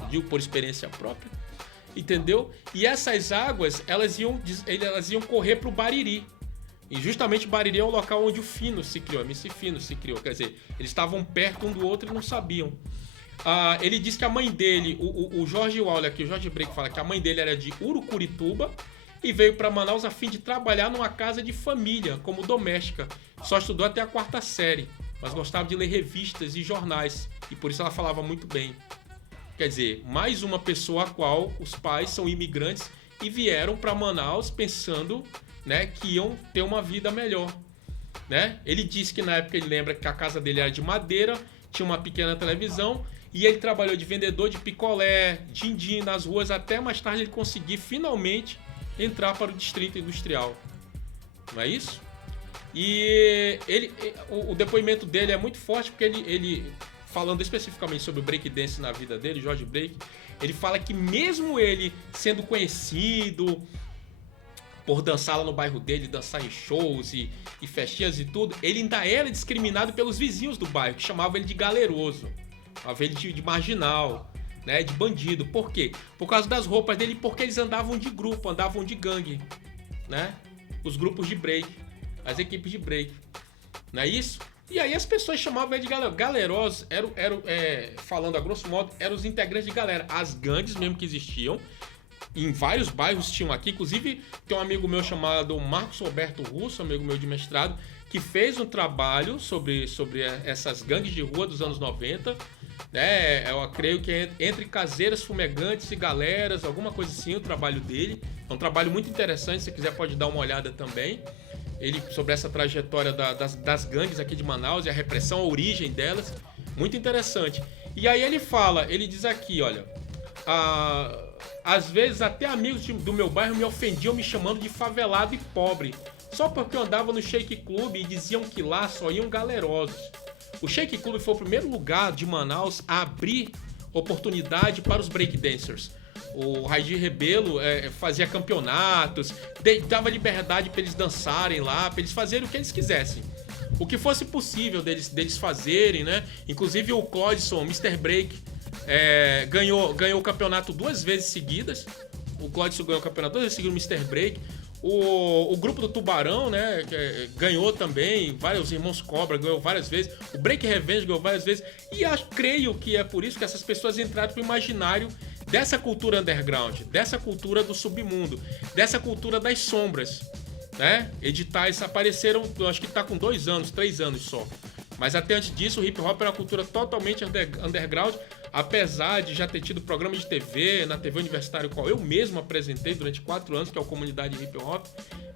digo por experiência própria, entendeu? E essas águas, elas iam correr para o Bariri. E justamente Bariri é o local onde o Fino se criou, a MC Fino se criou. Quer dizer, eles estavam perto um do outro e não sabiam. Ele disse que a mãe dele, o Jorge Wauler aqui, o Jorge Break fala que a mãe dele era de Urucurituba, e veio para Manaus a fim de trabalhar numa casa de família, como doméstica. Só estudou até a 4ª série, mas gostava de ler revistas e jornais, e por isso ela falava muito bem. Quer dizer, mais uma pessoa a qual os pais são imigrantes e vieram para Manaus pensando, né, que iam ter uma vida melhor, né? Ele disse que na época ele lembra que a casa dele era de madeira, tinha uma pequena televisão, e ele trabalhou de vendedor de picolé, din-din nas ruas, até mais tarde ele conseguir finalmente entrar para o distrito industrial. Não é isso? E o depoimento dele é muito forte, porque ele falando especificamente sobre o breakdance na vida dele, Jorge Break, ele fala que mesmo ele sendo conhecido por dançar lá no bairro dele, dançar em shows e festinhas e tudo, ele ainda era discriminado pelos vizinhos do bairro, que chamavam ele de galeroso, chamavam ele de marginal, né, de bandido. Por quê? Por causa das roupas dele, porque eles andavam de grupo, andavam de gangue, né? Os grupos de break, as equipes de break, não é isso? E aí as pessoas chamavam ele de galerosos, falando a grosso modo, eram os integrantes de galera, as gangues mesmo que existiam. Em vários bairros tinham aqui, inclusive tem um amigo meu chamado Marcos Roberto Russo, amigo meu de mestrado, que fez um trabalho sobre essas gangues de rua dos anos 90, né? Eu creio que é entre caseiras, fumegantes e galeras, alguma coisa assim, o trabalho dele. É um trabalho muito interessante, se você quiser pode dar uma olhada também. Ele sobre essa trajetória das gangues aqui de Manaus e a repressão, a origem delas, muito interessante. E aí ele diz aqui, olha, às vezes até amigos do meu bairro me ofendiam me chamando de favelado e pobre, só porque eu andava no Shake Club e diziam que lá só iam galerosos. O Shake Club foi o primeiro lugar de Manaus a abrir oportunidade para os breakdancers. O Raidi Rebelo fazia campeonatos, dava liberdade para eles dançarem lá, para eles fazerem o que eles quisessem. O que fosse possível deles fazerem, né? Inclusive o Clodson, Mr. Break, ganhou o campeonato 2 vezes seguidas. O Clodson ganhou o campeonato 2 vezes seguidas, o Mr. Break. O grupo do Tubarão, né, ganhou também, os Irmãos Cobra ganhou várias vezes, o Break Revenge ganhou várias vezes, e creio que é por isso que essas pessoas entraram pro imaginário dessa cultura underground, dessa cultura do submundo, dessa cultura das sombras, né? Editais apareceram, eu acho que tá com 2 anos, 3 anos só. Mas até antes disso, o hip hop era uma cultura totalmente underground, apesar de já ter tido programa de TV, na TV Universitária, qual eu mesmo apresentei durante 4 anos, que é a Comunidade Hip Hop.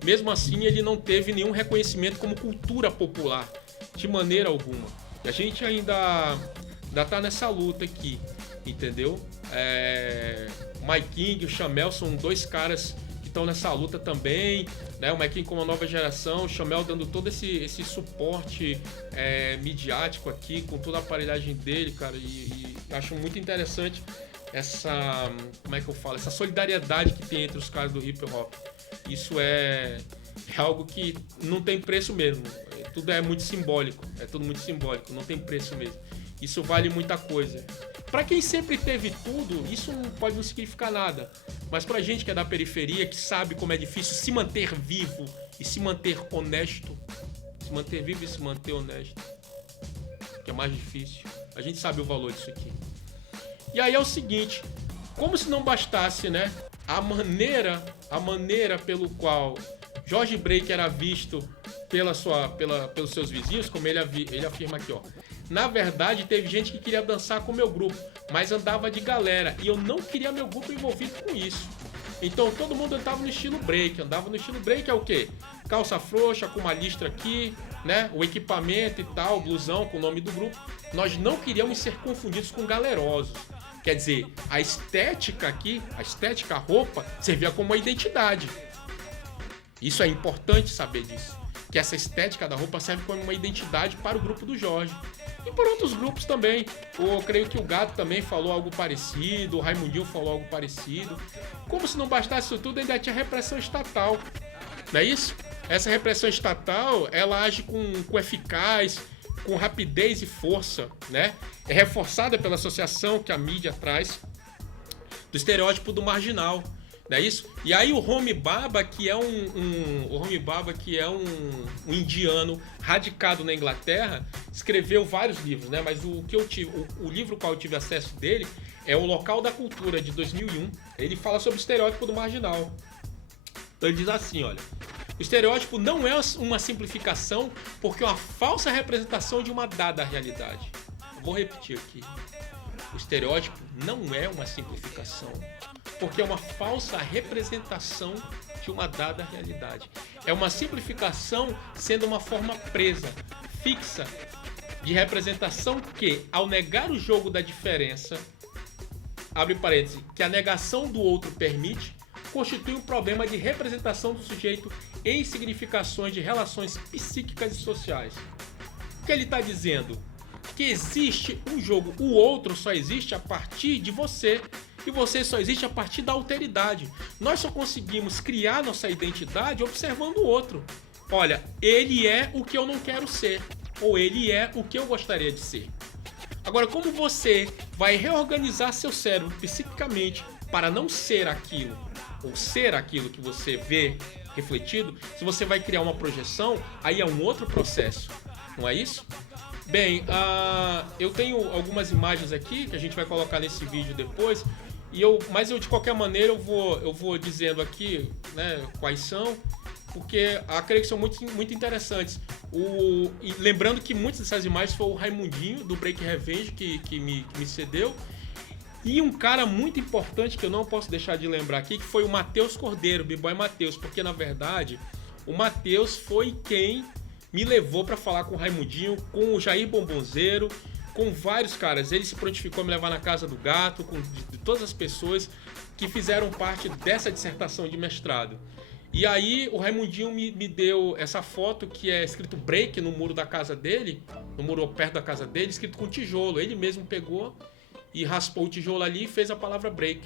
Mesmo assim, ele não teve nenhum reconhecimento como cultura popular, de maneira alguma. E a gente ainda tá nessa luta aqui, entendeu? O Mike King e o Chamel são 2 caras que estão nessa luta também, né? O Mike King com uma nova geração, o Chamel dando todo esse suporte midiático aqui, com toda a aparelhagem dele, cara, e acho muito interessante essa, como é que eu falo, essa solidariedade que tem entre os caras do hip hop. Isso é algo que não tem preço mesmo, tudo é muito simbólico, é tudo muito simbólico, não tem preço mesmo. Isso vale muita coisa. Pra quem sempre teve tudo, isso não pode não significar nada. Mas pra gente que é da periferia, que sabe como é difícil se manter vivo e se manter honesto, se manter vivo e se manter honesto, que é mais difícil, a gente sabe o valor disso aqui. E aí é o seguinte, como se não bastasse, né, a maneira pelo qual Jorge Break era visto pelos seus vizinhos, como ele afirma aqui, ó. Na verdade, teve gente que queria dançar com o meu grupo, mas andava de galera e eu não queria meu grupo envolvido com isso. Então todo mundo andava no estilo break. Andava no estilo break é o quê? Calça frouxa, com uma listra aqui, né? O equipamento e tal, blusão com o nome do grupo. Nós não queríamos ser confundidos com galerosos. Quer dizer, a estética aqui, a roupa, servia como uma identidade. Isso é importante saber disso. Que essa estética da roupa serve como uma identidade para o grupo do Jorge. E por outros grupos também. Eu creio que o Gato também falou algo parecido, o Raimundinho falou algo parecido. Como se não bastasse isso tudo, ainda tinha repressão estatal. Não é isso? Essa repressão estatal, ela age com eficaz, com rapidez e força, né? É reforçada pela associação que a mídia traz do estereótipo do marginal. Não é isso? E aí o Homi Bhabha, que é um indiano radicado na Inglaterra, escreveu vários livros, né? Mas o livro ao qual eu tive acesso dele é O Local da Cultura, de 2001. Ele fala sobre o estereótipo do marginal. Então ele diz assim, olha: o estereótipo não é uma simplificação porque é uma falsa representação de uma dada realidade. Eu vou repetir aqui. O estereótipo não é uma simplificação porque é uma falsa representação de uma dada realidade. É uma simplificação sendo uma forma presa, fixa, de representação que, ao negar o jogo da diferença, abre parênteses, que a negação do outro permite, constitui um problema de representação do sujeito em significações de relações psíquicas e sociais. O que ele está dizendo? Que existe um jogo, o outro só existe a partir de você, e você só existe a partir da alteridade. Nós só conseguimos criar nossa identidade observando o outro. Olha, ele é o que eu não quero ser, ou ele é o que eu gostaria de ser. Agora, como você vai reorganizar seu cérebro psiquicamente para não ser aquilo, ou ser aquilo que você vê refletido, se você vai criar uma projeção, aí é um outro processo, não é isso? Bem, eu tenho algumas imagens aqui que a gente vai colocar nesse vídeo depois, mas de qualquer maneira eu vou dizendo aqui, né, quais são, porque creio que são muito, muito interessantes. E lembrando que muitas dessas imagens foi o Raimundinho do Break Revenge que me cedeu. E um cara muito importante que eu não posso deixar de lembrar aqui, que foi o Matheus Cordeiro, B-Boy Matheus, porque na verdade o Matheus foi quem me levou para falar com o Raimundinho, com o Jair Bombonzeiro, com vários caras. Ele se prontificou a me levar na casa do Gato, de todas as pessoas que fizeram parte dessa dissertação de mestrado. E aí o Raimundinho me deu essa foto que é escrito break no muro da casa dele, no muro perto da casa dele, escrito com tijolo. Ele mesmo pegou e raspou o tijolo ali e fez a palavra break.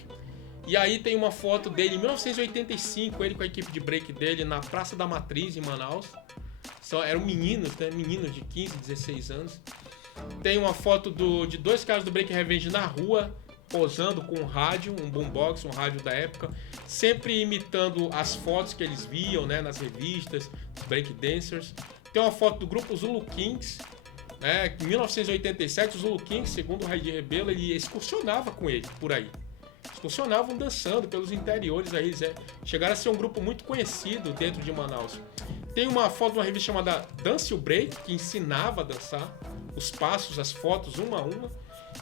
E aí tem uma foto dele em 1985, ele com a equipe de break dele na Praça da Matriz, em Manaus. Eram meninos, né? Meninos de 15, 16 anos. Tem uma foto de dois caras do Break Revenge na rua, posando com um rádio, um boombox, um rádio da época, sempre imitando as fotos que eles viam, né, nas revistas, os breakdancers. Tem uma foto do grupo Zulu Kings, né, em 1987, o Zulu Kings, segundo o Raidi Rebelo, ele excursionava com ele por aí. excursionavam dançando pelos interiores aí, chegaram a ser um grupo muito conhecido dentro de Manaus. Tem uma foto de uma revista chamada Dance o Break, que ensinava a dançar, os passos, as fotos, uma a uma.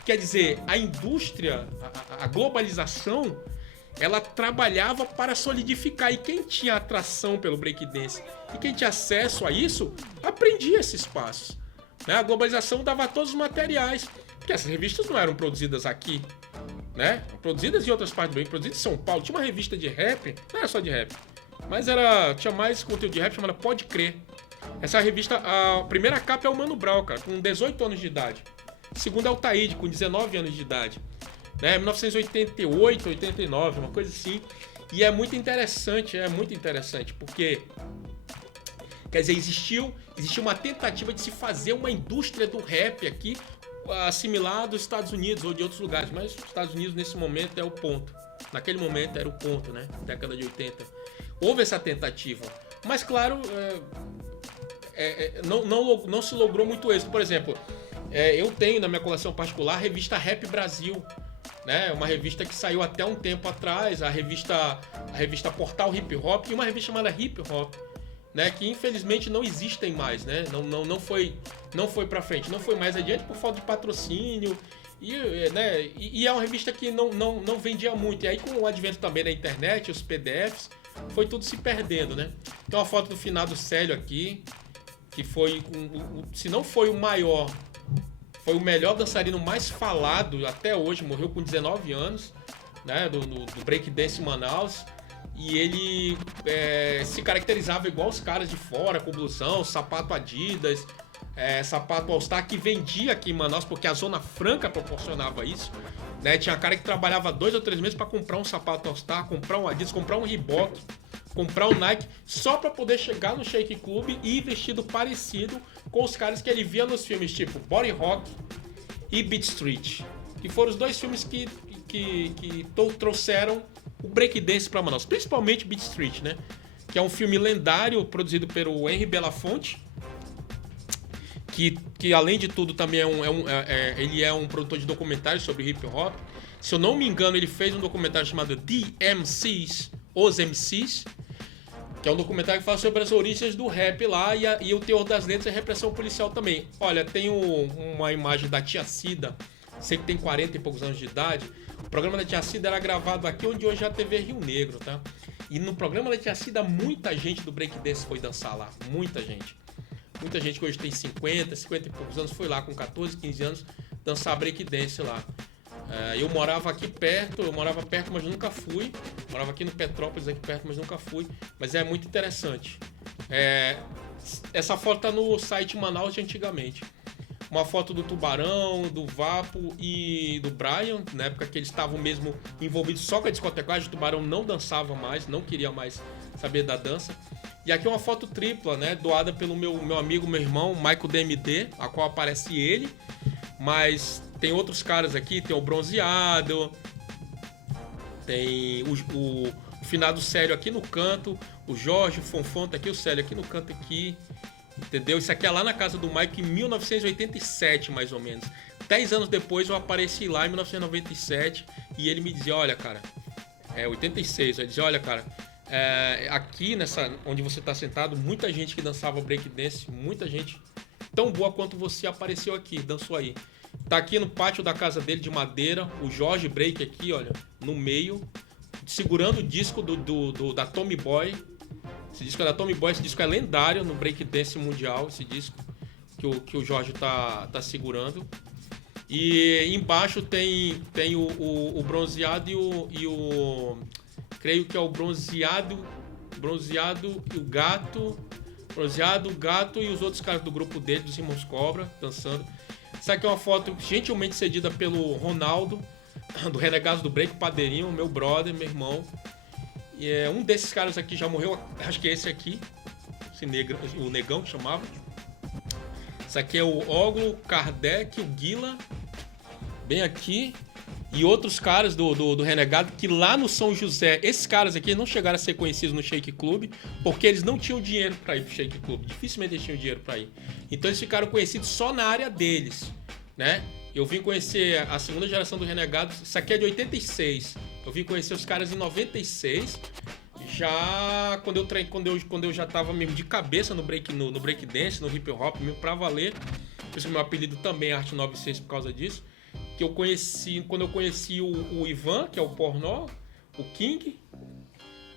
Quer dizer, a indústria, a globalização, ela trabalhava para solidificar. E quem tinha atração pelo breakdance e quem tinha acesso a isso, aprendia esses passos. Né? A globalização dava todos os materiais, porque essas revistas não eram produzidas aqui, né? Produzidas em outras partes do Brasil, produzidas em São Paulo. Tinha uma revista de rap, não era só de rap, mas tinha mais conteúdo de rap, chamada Pode Crer. Essa revista, a primeira capa é o Mano Brown, cara, com 18 anos de idade. A segunda é o Taíde, com 19 anos de idade. Né? 1988, 89, uma coisa assim. E é muito interessante, porque, quer dizer, existiu uma tentativa de se fazer uma indústria do rap aqui, assimilar dos Estados Unidos ou de outros lugares, mas os Estados Unidos nesse momento é o ponto. Naquele momento era o ponto, né? Década de 80. Houve essa tentativa, mas claro, não se logrou muito êxito. Por exemplo, eu tenho na minha coleção particular a revista Rap Brasil, né? Uma revista que saiu até um tempo atrás, a revista Portal Hip Hop, e uma revista chamada Hip Hop, né, que infelizmente não existem mais, né? Não foi para frente, não foi mais adiante por falta de patrocínio e é uma revista que não vendia muito. E aí, com o advento também da internet, os PDFs, foi tudo se perdendo, né? Tem uma foto do finado Célio aqui, que foi, se não foi o maior, foi o melhor dançarino mais falado até hoje, morreu com 19 anos, né, do breakdance em Manaus. E ele se caracterizava igual os caras de fora, com blusão, sapato Adidas, sapato All Star, que vendia aqui em Manaus, porque a Zona Franca proporcionava isso. Né? Tinha cara que trabalhava 2 ou 3 meses para comprar um sapato All Star, comprar um Adidas, comprar um Reebok, comprar um Nike, só para poder chegar no Shake Club e ir vestido parecido com os caras que ele via nos filmes, tipo Body Rock e Beat Street, que foram os 2 filmes que trouxeram o breakdance para Manaus, principalmente Beat Street, né? Que é um filme lendário produzido pelo Henry Belafonte, que além de tudo também ele é um produtor de documentários sobre hip hop. Se eu não me engano, ele fez um documentário chamado The MCs, Os MCs, que é um documentário que fala sobre as origens do rap lá e o teor das letras e a repressão policial também. Olha, tem uma imagem da Tia Cida, sei que tem 40 e poucos anos de idade. O programa da Tia Cida era gravado aqui onde hoje é a TV Rio Negro, tá? E no programa da Tia Cida, muita gente do breakdance foi dançar lá. Muita gente. Muita gente que hoje tem 50 e poucos anos foi lá com 14, 15 anos dançar breakdance lá. Eu morava perto, mas nunca fui. Morava aqui no Petrópolis, aqui perto, mas nunca fui. Mas é muito interessante. Essa foto tá no site Manaus de antigamente. Uma foto do Tubarão, do Vapo e do Brian, na época que eles estavam mesmo envolvidos só com a discotecagem. O Tubarão não dançava mais, não queria mais saber da dança. E aqui uma foto tripla, né, doada pelo meu amigo, meu irmão, Michael DMD, a qual aparece ele. Mas tem outros caras aqui, tem o Bronzeado, tem o finado Célio aqui no canto, o Jorge, o Fonfon tá aqui, o Célio aqui no canto aqui. Entendeu? Isso aqui é lá na casa do Mike em 1987, mais ou menos. 10 anos depois eu apareci lá em 1997 e ele me dizia, olha, cara, 86, ele dizia, olha, cara, aqui onde você tá sentado, muita gente que dançava breakdance, muita gente tão boa quanto você apareceu aqui, dançou aí. Tá aqui no pátio da casa dele de madeira, o Jorge Break aqui, olha, no meio, segurando o disco da Tommy Boy. Esse disco é da Tommy Boy, esse disco é lendário no breakdance mundial, esse disco que o Jorge tá segurando. E embaixo tem o Bronzeado e o creio que é o Bronzeado e o Gato. Bronzeado, o Gato e os outros caras do grupo dele, dos Irmãos Cobra, dançando. Essa aqui é uma foto gentilmente cedida pelo Ronaldo, do Renegados do Break, Padeirinho, meu brother, meu irmão. E um desses caras aqui já morreu, acho que é esse aqui, o Negão que chamava. Esse aqui é o Oglo, Kardec, o Guila, bem aqui. E outros caras do Renegado que lá no São José, esses caras aqui não chegaram a ser conhecidos no Shake Club porque eles não tinham dinheiro para ir pro Shake Club. Dificilmente eles tinham dinheiro para ir. Então eles ficaram conhecidos só na área deles, né? Eu vim conhecer a segunda geração do Renegados, isso aqui é de 86. Eu vim conhecer os caras em 96. Já quando eu já tava mesmo de cabeça no breakdance, no hip hop, mesmo pra valer. Por isso que meu apelido também é Arte 96 por causa disso. Que eu conheci, quando eu conheci o Ivan, que é o Pornó, o King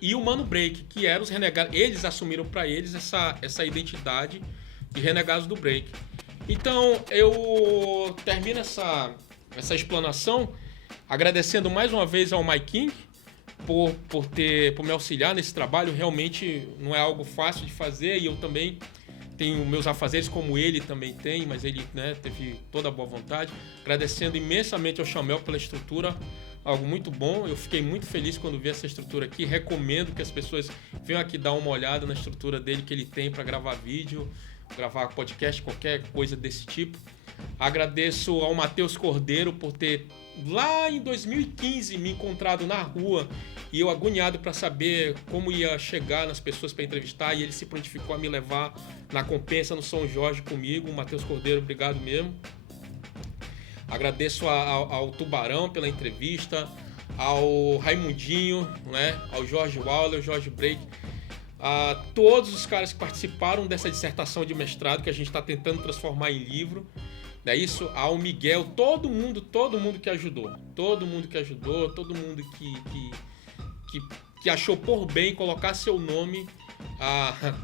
e o Mano Break, que eram os renegados. Eles assumiram pra eles essa identidade de renegados do break. Então eu termino essa explanação agradecendo mais uma vez ao Mike King por me auxiliar nesse trabalho. Realmente não é algo fácil de fazer e eu também tenho meus afazeres como ele também tem, mas ele, né, teve toda a boa vontade. Agradecendo imensamente ao Chamel pela estrutura, algo muito bom. Eu fiquei muito feliz quando vi essa estrutura aqui. Recomendo que as pessoas venham aqui dar uma olhada na estrutura dele que ele tem para gravar vídeo, gravar podcast, qualquer coisa desse tipo. Agradeço ao Matheus Cordeiro por ter lá em 2015 me encontrado na rua e eu agoniado para saber como ia chegar nas pessoas para entrevistar, e ele se prontificou a me levar na Compensa no São Jorge comigo. Matheus Cordeiro, obrigado mesmo. Agradeço ao Tubarão pela entrevista, ao Raimundinho, né, ao Jorge Waller, ao Jorge Break, a todos os caras que participaram dessa dissertação de mestrado que a gente está tentando transformar em livro. É isso, ao Miguel, todo mundo que ajudou, todo mundo que achou por bem colocar seu nome,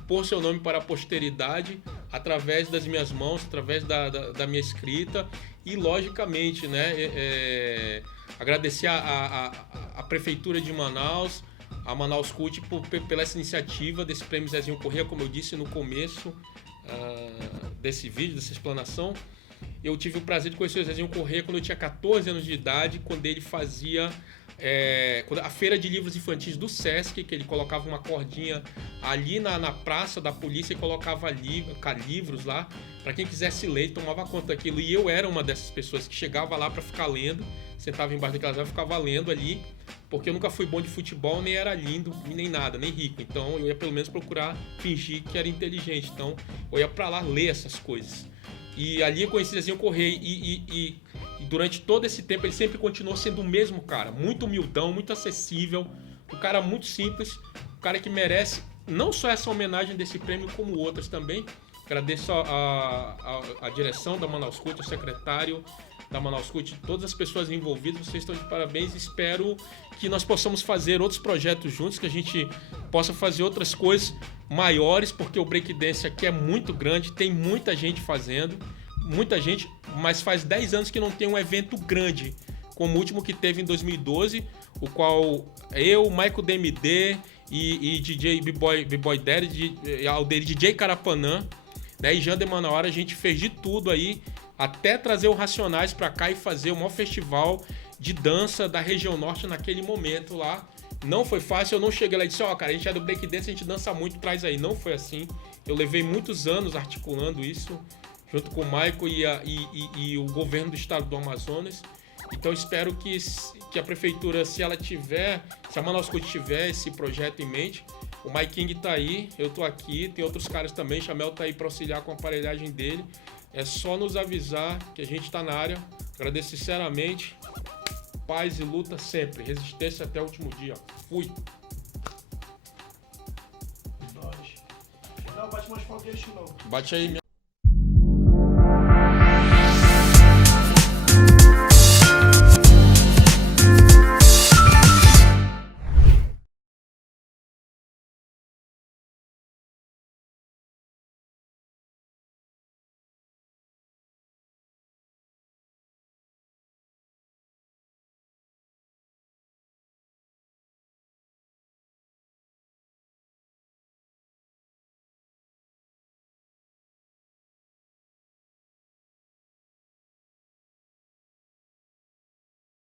pôr seu nome para a posteridade através das minhas mãos, através da minha escrita. E logicamente, né, agradecer a Prefeitura de Manaus, a Manaus Cult pela essa iniciativa desse Prêmio Zezinho Corrêa, como eu disse no começo desse vídeo, dessa explanação. Eu tive o prazer de conhecer o Zezinho Corrêa quando eu tinha 14 anos de idade, quando ele fazia a feira de livros infantis do Sesc, que ele colocava uma cordinha ali na praça da polícia e colocava livros lá para quem quisesse ler e tomava conta daquilo. E eu era uma dessas pessoas que chegava lá para ficar lendo, sentava embaixo daquelas árvores e ficava lendo ali, porque eu nunca fui bom de futebol, nem era lindo, nem nada, nem rico. Então eu ia pelo menos procurar fingir que era inteligente. Então eu ia para lá ler essas coisas. E ali eu conheci o Zezinho Corrêa e durante todo esse tempo ele sempre continuou sendo o mesmo cara, muito humildão, muito acessível, um cara muito simples, um cara que merece não só essa homenagem desse prêmio, como outras também. Agradeço a direção da Manaus Cult, o secretário da Manaus Cult, todas as pessoas envolvidas, vocês estão de parabéns. Espero que nós possamos fazer outros projetos juntos, que a gente possa fazer outras coisas maiores, porque o breakdance aqui é muito grande, tem muita gente fazendo, muita gente, mas faz 10 anos que não tem um evento grande, como o último que teve em 2012, o qual eu, Michael DMD e DJ B-Boy Daddy, ao dele DJ Carapanã, né, e Jander Manauara, a gente fez de tudo aí, até trazer o Racionais pra cá e fazer o maior festival de dança da região norte naquele momento lá. Não foi fácil, eu não cheguei lá e disse, cara, a gente é do breakdance, a gente dança muito, traz aí. Não foi assim. Eu levei muitos anos articulando isso, junto com o Michael e o governo do estado do Amazonas. Então espero que a prefeitura, se a Manaus Cult tiver esse projeto em mente, o Mike King tá aí, eu tô aqui, tem outros caras também, Chamel tá aí para auxiliar com a aparelhagem dele. É só nos avisar que a gente tá na área. Agradeço sinceramente. Paz e luta sempre. Resistência até o último dia. Fui. Não, bate mais forte que eles não. Bate aí, minha.